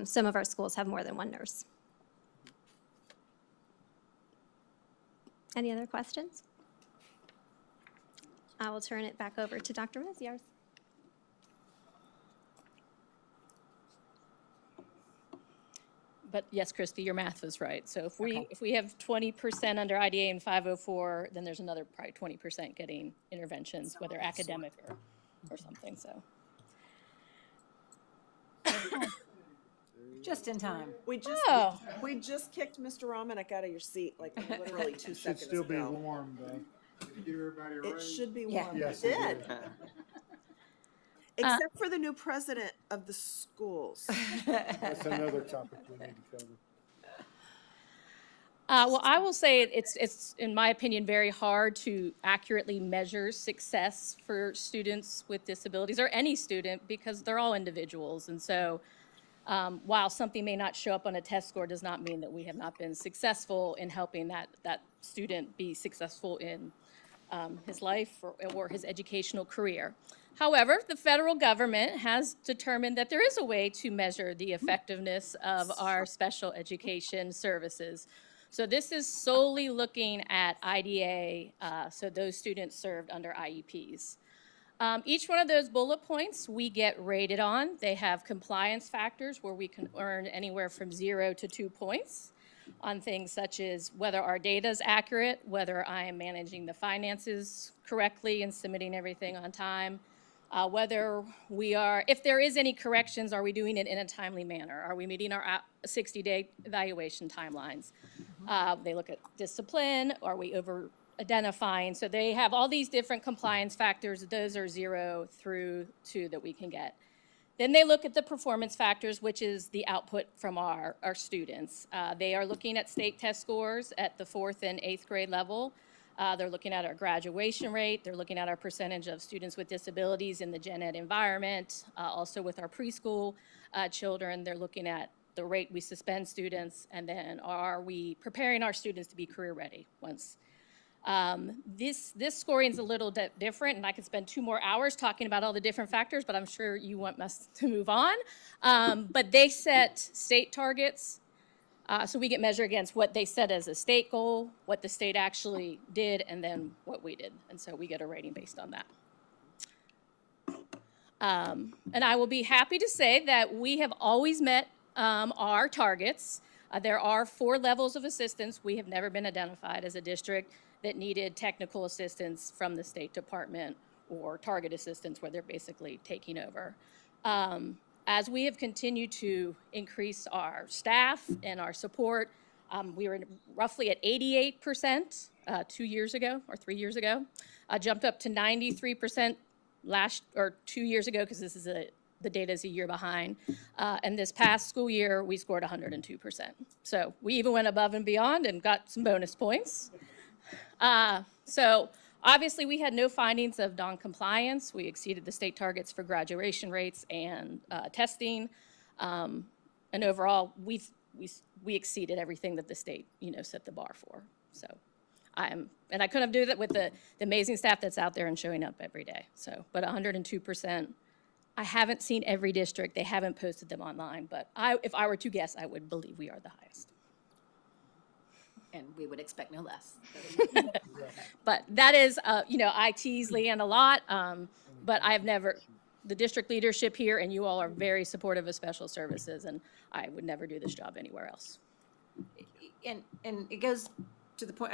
some of our schools have more than one nurse. Any other questions? I will turn it back over to Dr. Meziars. But yes, Christy, your math was right. So if we have 20% under IDA and 504, then there's another probably 20% getting interventions, whether academic or something, so. Just in time. We just kicked Mr. Romanek out of your seat like literally 2 Should seconds still be ago. warm, though. Did you give everybody a It raise? should be Yeah. warm. Yes, It it did. did. Except for the new president of the schools. That's another topic we need to cover. Well, I will say it's, in my opinion, very hard to accurately measure success for students with disabilities, or any student, because they're all individuals. And so while something may not show up on a test score, does not mean that we have not been successful in helping that student be successful in his life or his educational career. However, the federal government has determined that there is a way to measure the effectiveness of our special education services. So this is solely looking at IDA, so those students served under IEPs. Each one of those bullet points we get rated on. They have compliance factors where we can earn anywhere from 0 to 2 points on things such as whether our data is accurate, whether I am managing the finances correctly and submitting everything on time, whether we are, if there is any corrections, are we doing it in a timely manner? Are we meeting our 60-day evaluation timelines? They look at discipline. Are we over identifying? So they have all these different compliance factors. Those are 0 through 2 that we can get. Then they look at the performance factors, which is the output from our students. They are looking at state test scores at the 4th and 8th grade level. They're looking at our graduation rate. They're looking at our percentage of students with disabilities in the gen ed environment. Also with our preschool children, they're looking at the rate we suspend students, and then are we preparing our students to be career ready once. This scoring is a little different, and I could spend 2 more hours talking about all the different factors, but I'm sure you want us to move on. But they set state targets, so we get measured against what they set as a state goal, what the state actually did, and then what we did. And so we get a rating based on that. And I will be happy to say that we have always met our targets. There are 4 levels of assistance. We have never been identified as a district that needed technical assistance from the State Department or target assistance where they're basically taking over. As we have continued to increase our staff and our support, we were roughly at 88% 2 years ago or 3 years ago. Jumped up to 93% 2 years ago, because this is the data is a year behind. And this past school year, we scored 102%. So we even went above and beyond and got some bonus points. So obviously we had no findings of non-compliance. We exceeded the state targets for graduation rates and testing. And overall, we exceeded everything that the state, set the bar for. So and I couldn't do that with the amazing staff that's out there and showing up every day. So, but 102%. I haven't seen every district. They haven't posted them online, but if I were to guess, I would believe we are the highest. And we would expect no less. But that is, I tease Leanne a lot, but I've never, the district leadership here and you all are very supportive of special services, and I would never do this job anywhere else. And it goes to the point,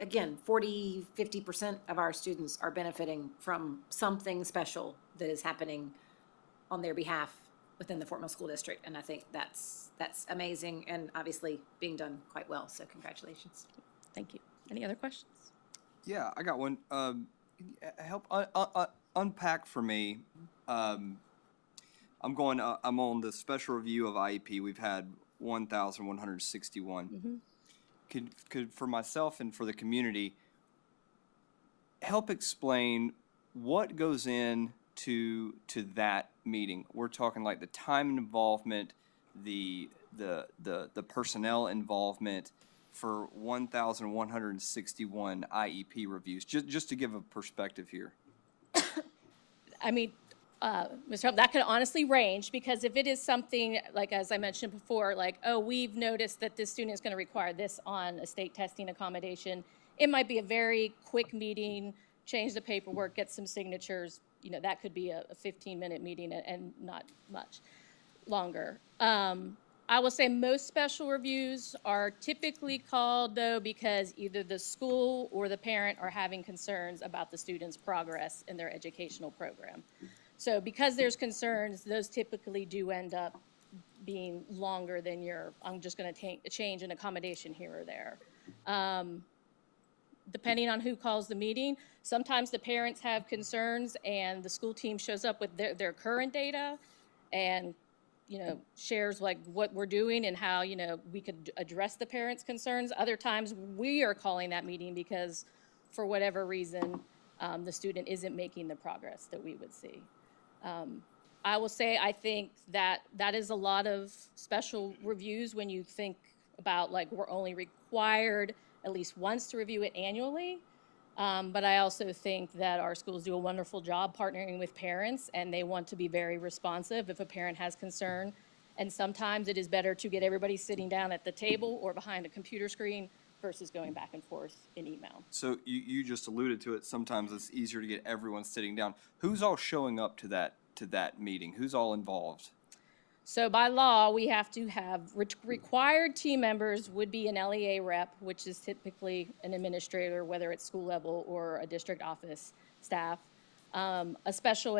again, 40–50% of our students are benefiting from something special that is happening on their behalf within the Fort Mill School District. And I think that's amazing and obviously being done quite well. So congratulations. Thank you. Any other questions? Yeah, I got one. Help unpack for me. I'm on the special review of IEP. We've had 1,161. Mm-hmm. Could for myself and for the community, help explain what goes into that meeting? We're talking like the time and involvement, the personnel involvement for 1,161 IEP reviews. Just to give a perspective here. Mr. Trump, that could honestly range, because if it is something, like as I mentioned before, like, oh, we've noticed that this student is going to require this on a state testing accommodation, it might be a very quick meeting, change the paperwork, get some signatures, that could be a 15-minute meeting and not much longer. I will say most special reviews are typically called, though, because either the school or the parent are having concerns about the student's progress in their educational program. So because there's concerns, those typically do end up being longer than I'm just going to change an accommodation here or there. Depending on who calls the meeting, sometimes the parents have concerns and the school team shows up with their current data and shares like what we're doing and how, we could address the parents' concerns. Other times we are calling that meeting because for whatever reason, the student isn't making the progress that we would see. I will say, I think that is a lot of special reviews when you think about like we're only required at least once to review it annually. But I also think that our schools do a wonderful job partnering with parents, and they want to be very responsive if a parent has concern. And sometimes it is better to get everybody sitting down at the table or behind a computer screen versus going back and forth in email. So you just alluded to it. Sometimes it's easier to get everyone sitting down. Who's all showing up to that meeting? Who's all involved? So by law, we have to have required team members would be an LEA rep, which is typically an administrator, whether it's school level or a district office staff. A special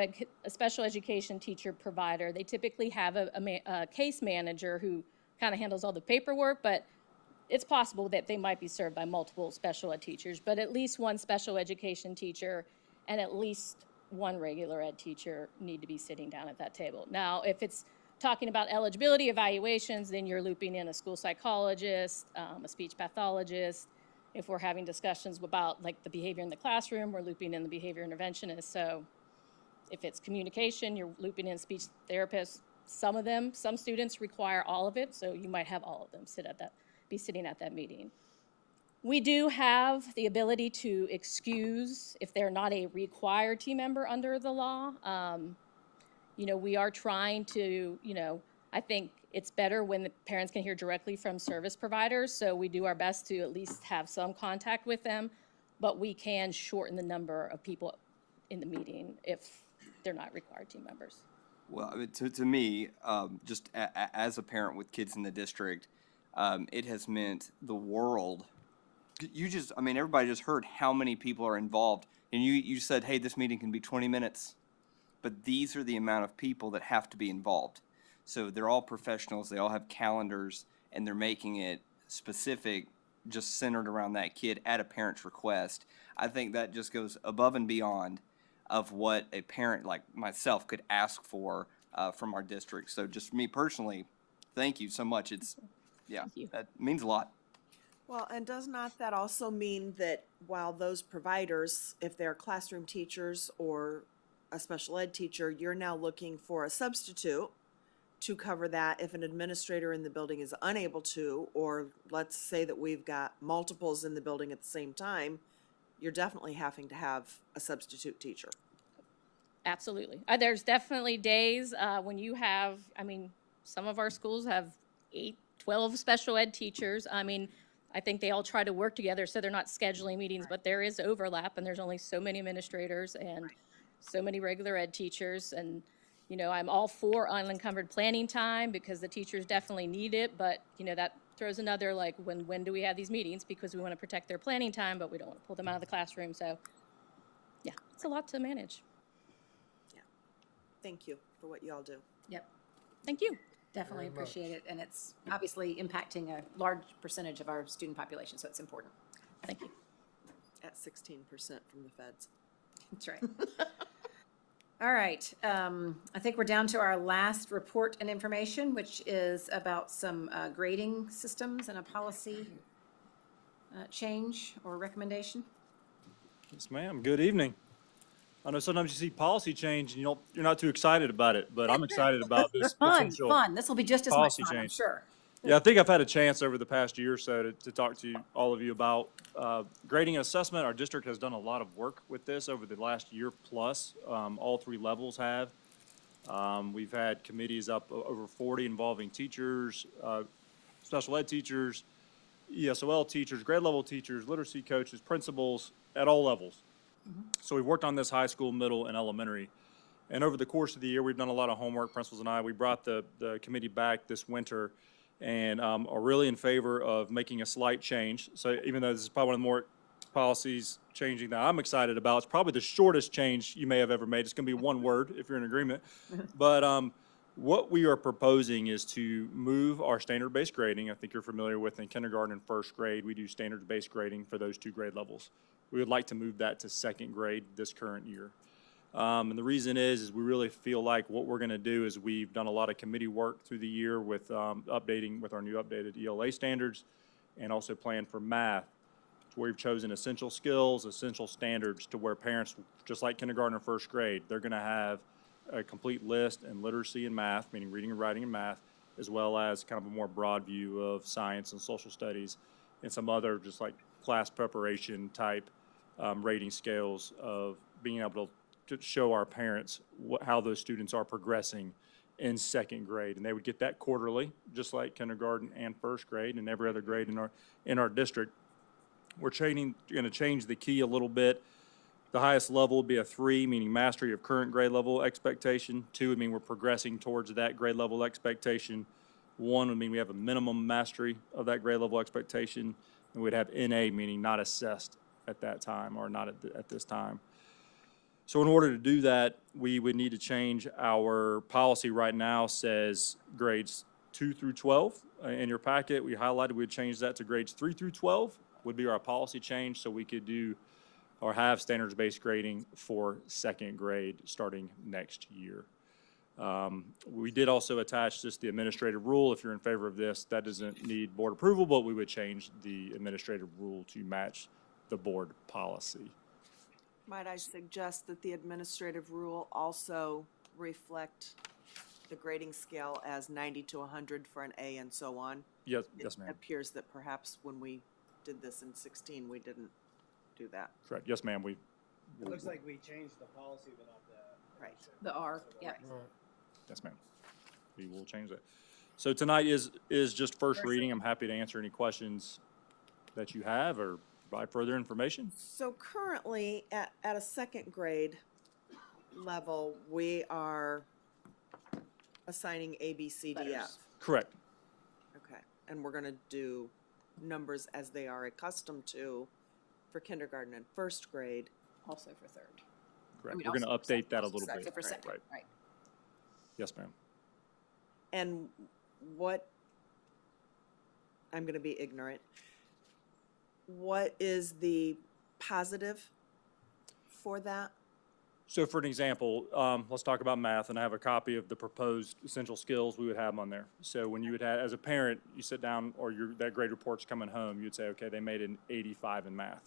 education teacher provider. They typically have a case manager who kind of handles all the paperwork, but it's possible that they might be served by multiple special ed teachers, but at least one special education teacher and at least one regular ed teacher need to be sitting down at that table. Now, if it's talking about eligibility evaluations, then you're looping in a school psychologist, a speech pathologist. If we're having discussions about like the behavior in the classroom, we're looping in the behavior interventionist. So if it's communication, you're looping in speech therapists. Some students require all of it, so you might have all of them be sitting at that meeting. We do have the ability to excuse if they're not a required team member under the law. We are trying to, I think it's better when the parents can hear directly from service providers, so we do our best to at least have some contact with them, but we can shorten the number of people in the meeting if they're not required team members. Well, I mean, to me, just as a parent with kids in the district, it has meant the world. Everybody just heard how many people are involved, and you said, hey, this meeting can be 20 minutes. But these are the amount of people that have to be involved. So they're all professionals, they all have calendars, and they're making it specific, just centered around that kid at a parent's request. I think that just goes above and beyond of what a parent like myself could ask for from our district. So just me personally, thank you so much. That means a lot. Well, and does not that also mean that while those providers, if they're classroom teachers or a special ed teacher, you're now looking for a substitute to cover that if an administrator in the building is unable to, or let's say that we've got multiples in the building at the same time, you're definitely having to have a substitute teacher. Absolutely. There's definitely days when you have, some of our schools have 8, 12 special ed teachers. I think they all try to work together so they're not scheduling meetings, but there is overlap and there's only so many administrators and so many regular ed teachers. And, I'm all for unencumbered planning time because the teachers definitely need it, but, that throws another, like, when do we have these meetings? Because we want to protect their planning time, but we don't want to pull them out of the classroom. So, yeah, it's a lot to manage. Yeah. Thank you for what you all do. Yep. Thank you. Definitely appreciate it, and it's obviously impacting a large percentage of our student population, so it's important. Thank you. At 16% from the feds. That's right. All right, I think we're down to our last report and information, which is about some grading systems and a policy change or recommendation. Yes, ma'am. Good evening. I know sometimes you see policy change and you're not too excited about it, but I'm excited about this potential Fun. This will be just as much policy fun, I'm change. sure. Yeah, I think I've had a chance over the past year or so to talk to all of you about grading and assessment. Our district has done a lot of work with this over the last year plus. All 3 levels have. We've had committees up over 40 involving teachers, special ed teachers, ESOL teachers, grade level teachers, literacy coaches, principals at all levels. So we've worked on this high school, middle, and elementary. And over the course of the year, we've done a lot of homework, principals and I. We brought the committee back this winter and are really in favor of making a slight change. So even though this is probably one of the more policies changing that I'm excited about, it's probably the shortest change you may have ever made. It's going to be one word if you're in agreement. But what we are proposing is to move our standard-based grading. I think you're familiar with in kindergarten and first grade, we do standards-based grading for those 2 grade levels. We would like to move that to 2nd grade this current year. And the reason is we really feel like what we're going to do is we've done a lot of committee work through the year with updating with our new updated ELA standards and also plan for math. We've chosen essential skills, essential standards to where parents, just like kindergarten or first grade, they're going to have a complete list in literacy and math, meaning reading and writing and math, as well as kind of a more broad view of science and social studies and some other just like class preparation type rating scales of being able to show our parents how those students are progressing in 2nd grade. And they would get that quarterly, just like kindergarten and first grade and every other grade in our district. We're going to change the key a little bit. The highest level would be a 3, meaning mastery of current grade level expectation. 2 would mean we're progressing towards that grade level expectation. 1 would mean we have a minimum mastery of that grade level expectation. And we'd have NA, meaning not assessed at that time or not at this time. So in order to do that, we would need to change our policy right now says grades 2 through 12. In your packet, we highlighted we'd change that to grades 3 through 12 would be our policy change so we could do or have standards-based grading for 2nd grade starting next year. We did also attach just the administrative rule. If you're in favor of this, that doesn't need board approval, but we would change the administrative rule to match the board policy. Might I suggest that the administrative rule also reflect the grading scale as 90 to 100 for an A and so on? Yes, yes, ma'am. It appears that perhaps when we did this in 16, we didn't do that. Correct. Yes, ma'am. It looks like we changed the policy, but not the. Right. The R, yep. Yes, ma'am. We will change that. So tonight is just first reading. I'm happy to answer any questions that you have or provide further information. So currently, at a 2nd grade level, we are assigning A, B, C, D, F. Correct. Okay, and we're gonna do numbers as they are accustomed to for kindergarten and first grade. Also for 3rd. Correct. I mean, we're going to also for update that a second. little Also bit. for 2nd, Right. right. Yes, ma'am. And what, I'm gonna be ignorant, what is the positive for that? So for an example, let's talk about math, and I have a copy of the proposed essential skills we would have on there. So when you would have, as a parent, you sit down or that grade report's coming home, you'd say, okay, they made an 85 in math.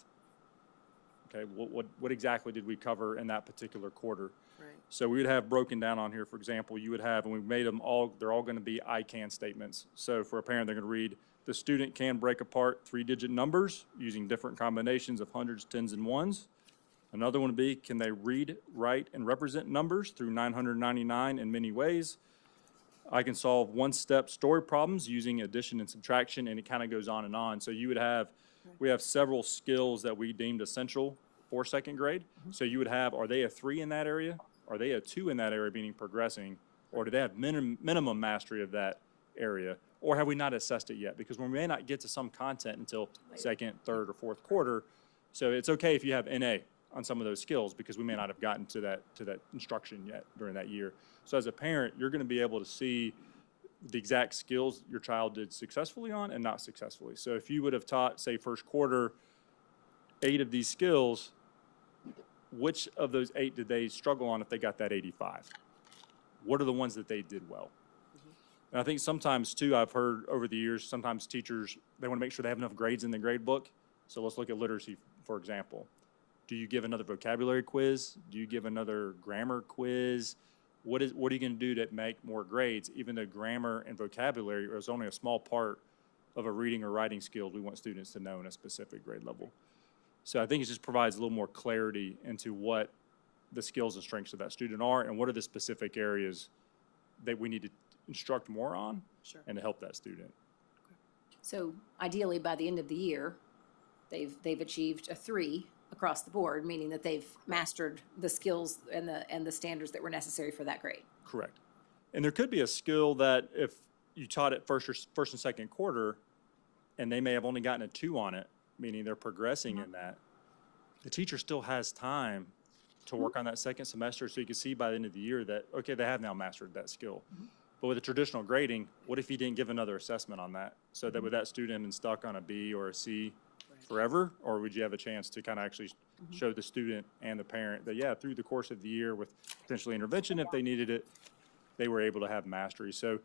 Okay, what exactly did we cover in that particular quarter? Right. So we would have broken down on here, for example, you would have, and we've made them all, they're all going to be I can statements. So for a parent, they're going to read, the student can break apart 3-digit numbers using different combinations of hundreds, tens, and ones. Another one would be, can they read, write, and represent numbers through 999 in many ways? I can solve one-step story problems using addition and subtraction, and it kind of goes on and on. So you would have, we have several skills that we deemed essential for 2nd grade. So you would have, are they a 3 in that area? Are they a 2 in that area, meaning progressing? Or do they have minimum mastery of that area? Or have we not assessed it yet? Because we may not get to some content until 2nd, 3rd, or 4th quarter. So it's okay if you have NA on some of those skills because we may not have gotten to that instruction yet during that year. So as a parent, you're going to be able to see the exact skills your child did successfully on and not successfully. So if you would have taught, say, first quarter, 8 of these skills, which of those 8 did they struggle on if they got that 85? What are the ones that they did well? And I think sometimes, too, I've heard over the years, sometimes teachers, they want to make sure they have enough grades in the grade book. So let's look at literacy, for example. Do you give another vocabulary quiz? Do you give another grammar quiz? What are you going to do to make more grades, even though grammar and vocabulary is only a small part of a reading or writing skills we want students to know in a specific grade level? So I think it just provides a little more clarity into what the skills and strengths of that student are and what are the specific areas that we need to instruct more on and to help that student. So ideally, by the end of the year, they've achieved a 3 across the board, meaning that they've mastered the skills and the standards that were necessary for that grade. Correct. And there could be a skill that if you taught it first and second quarter, and they may have only gotten a 2 on it, meaning they're progressing in that, the teacher still has time to work on that second semester, so you can see by the end of the year that, okay, they have now mastered that skill. But with the traditional grading, what if you didn't give another assessment on that? So that would that student been stuck on a B or a C forever? Or would you have a chance to kind of actually show the student and the parent that, yeah, through the course of the year with potentially intervention, if they needed it, they were able to have mastery. So,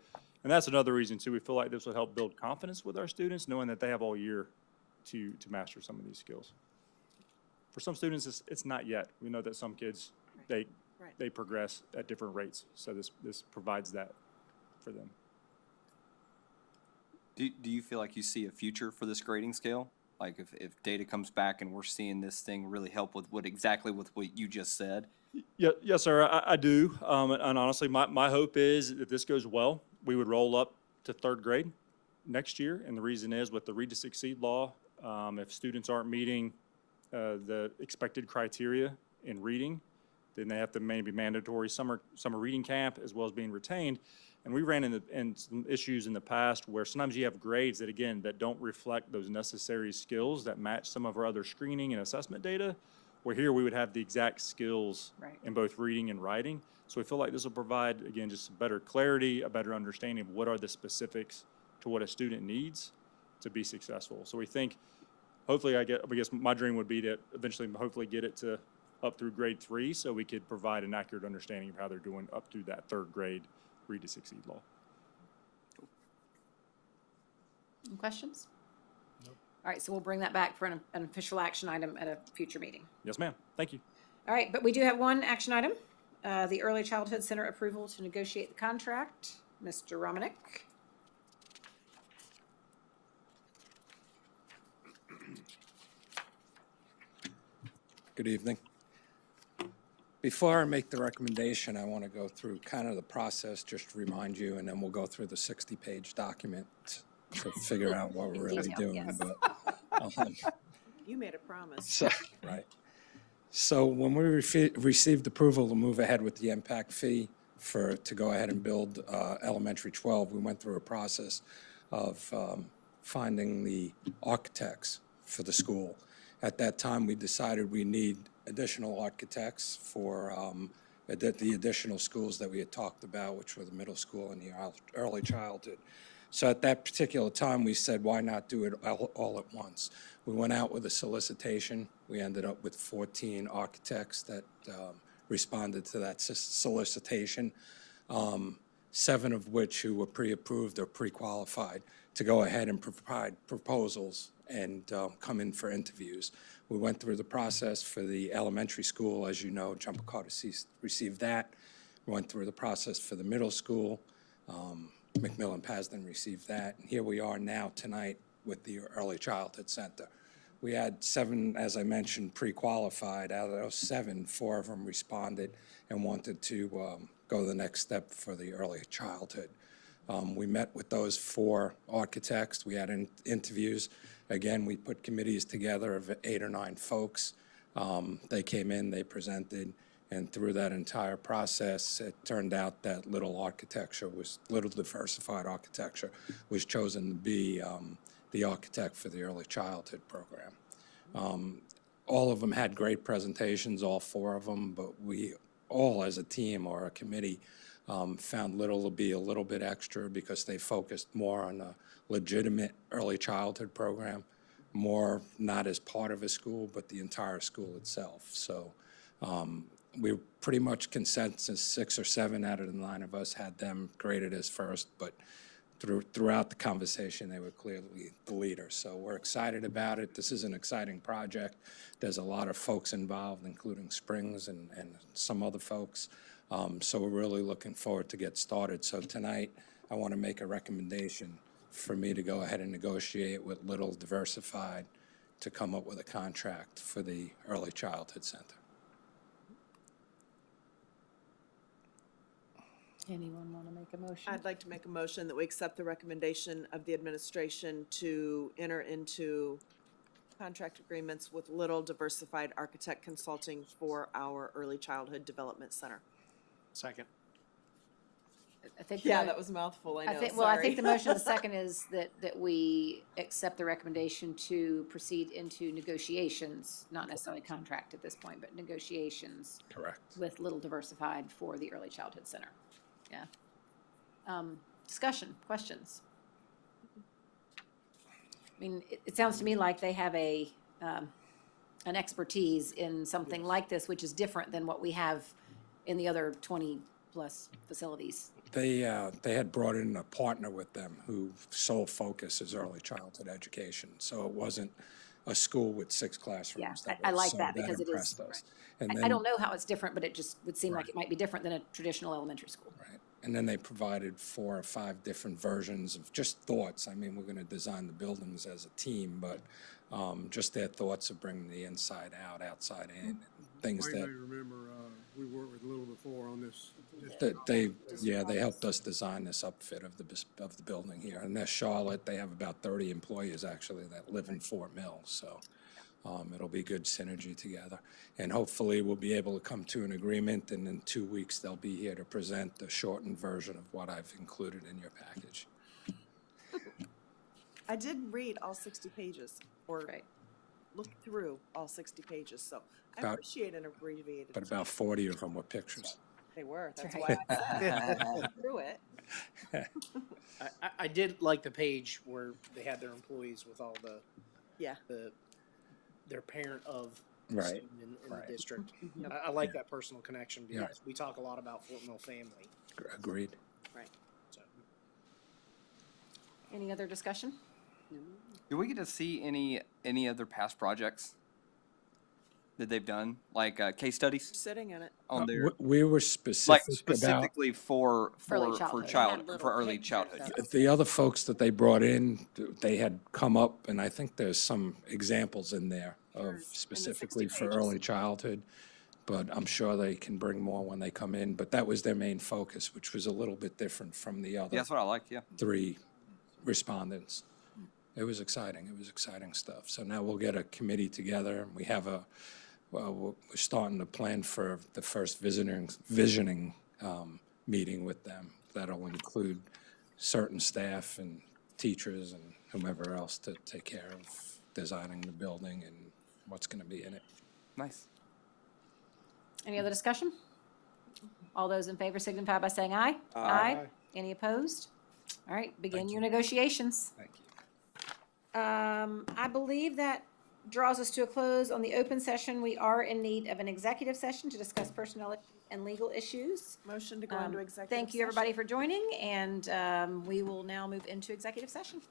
and that's another reason too, we feel like this will help build confidence with our students, knowing that they have all year to master some of these skills. For some students, it's not yet. We know that some kids, they progress at different rates. So this provides that for them. Do you feel like you see a future for this grading scale? Like if data comes back and we're seeing this thing really help with what you just said? Yeah, yes, sir, I do. And honestly, my hope is if this goes well, we would roll up to 3rd grade next year. And the reason is with the Read to Succeed law, if students aren't meeting the expected criteria in reading, then they have to maybe mandatory summer reading camp as well as being retained. And we ran into some issues in the past where sometimes you have grades that, again, that don't reflect those necessary skills that match some of our other screening and assessment data, where here we would have the exact skills in both reading and writing. So we feel like this will provide, again, just better clarity, a better understanding of what are the specifics to what a student needs to be successful. So we think, hopefully, I guess my dream would be to eventually hopefully get it to up through grade 3 so we could provide an accurate understanding of how they're doing up through that 3rd grade Read to Succeed law. Any questions? Nope. All right, so we'll bring that back for an official action item at a future meeting. Yes, ma'am. Thank you. All right, but we do have one action item, the Early Childhood Center approval to negotiate the contract. Mr. Romanek. Good evening. Before I make the recommendation, I want to go through kind of the process, just to remind you, and then we'll go through the 60-page document to figure out what we're really doing. Yes. But, You made a promise. so, right. So when we received approval to move ahead with the impact fee to go ahead and build elementary 12, we went through a process of finding the architects for the school. At that time, we decided we need additional architects for the additional schools that we had talked about, which were the middle school and the early childhood. So at that particular time, we said, why not do it all at once? We went out with a solicitation. We ended up with 14 architects that responded to that solicitation, 7 of which who were pre-approved or pre-qualified to go ahead and provide proposals and come in for interviews. We went through the process for the elementary school. As you know, Jumper Carter received that. We went through the process for the middle school. McMillan Pasden received that. And here we are now tonight with the Early Childhood Center. We had 7, as I mentioned, pre-qualified. Out of those 7, 4 of them responded and wanted to go the next step for the early childhood. We met with those 4 architects. We had interviews. Again, we put committees together of 8 or 9 folks. They came in, they presented, and through that entire process, it turned out that Little Diversified Architecture was chosen to be the architect for the early childhood program. All of them had great presentations, all 4 of them, but we all as a team or a committee found Little to be a little bit extra because they focused more on a legitimate early childhood program, more not as part of a school, but the entire school itself. So we pretty much consensus, 6 or 7 out of the 9 of us had them graded as first, but throughout the conversation, they were clearly the leader. So we're excited about it. This is an exciting project. There's a lot of folks involved, including Springs and some other folks. So we're really looking forward to get started. So tonight, I want to make a recommendation for me to go ahead and negotiate with Little Diversified to come up with a contract for the Early Childhood Center. Anyone want to make a motion? I'd like to make a motion that we accept the recommendation of the administration to enter into contract agreements with Little Diversified Architect Consulting for our Early Childhood Development Center. Second. I think. Yeah, that was a mouthful, I know, Well, I think sorry. the motion, the second is that we accept the recommendation to proceed into negotiations, not necessarily contract at this point, but negotiations Correct. with Little Diversified for the Early Childhood Center. Yeah. Discussion, questions? I mean, it sounds to me like they have an expertise in something like this, which is different than what we have in the other 20-plus facilities. They had brought in a partner with them whose sole focus is early childhood education. So it wasn't a school with 6 classrooms. Yeah, I like so that because it is. impressed us. And I then, don't know how it's different, but it just would seem like it might be different than a traditional elementary school. right. And then they provided 4 or 5 different versions of just thoughts. I mean, we're going to design the buildings as a team, but just their thoughts of bringing the inside out, outside in, things You that may remember, we worked with Little before on this. they helped us design this upfit of the building here. And they're Charlotte. They have about 30 employees actually that live in Fort Mill. So it'll be good synergy together. And hopefully we'll be able to come to an agreement. And in 2 weeks they'll be here to present the shortened version of what I've included in your package. I did read all 60 pages, or look through all 60 pages, so I About- appreciate an abbreviated. But about 40 of them were pictures. They were, that's right. why I said I looked through it. I did like the page where they had their employees with all Yeah. their parent of the Right, student in right. the district. Mhm. I like that personal connection Yeah. because we talk a lot about Fort Mill family. Agreed. Right. So. Any other discussion? Do we get to see any other past projects that they've done, like case studies Sitting in it. on their, We were like specific about specifically for Early childhood. for early childhood? the other folks that they brought in. They had come up, and I think there's some examples in there of specifically for early childhood. But I'm sure they can bring more when they come in. But that was their main focus, which was a little bit different from the other Yeah, that's what I like. Yeah. 3 respondents. It was exciting. It was exciting stuff. So now we'll get a committee together, and we have we're starting to plan for the first visioning meeting with them. That'll include certain staff and teachers and whomever else to take care of designing the building and what's going to be in it. Nice. Any other discussion? All those in favor signify by saying aye. Aye. Any opposed? All right, begin Thank your you. negotiations. Thank you. I believe that draws us to a close on the open session. We are in need of an executive session to discuss personnel and legal issues. Motion to go into executive Thank you, session. everybody, for joining, and we will now move into executive session.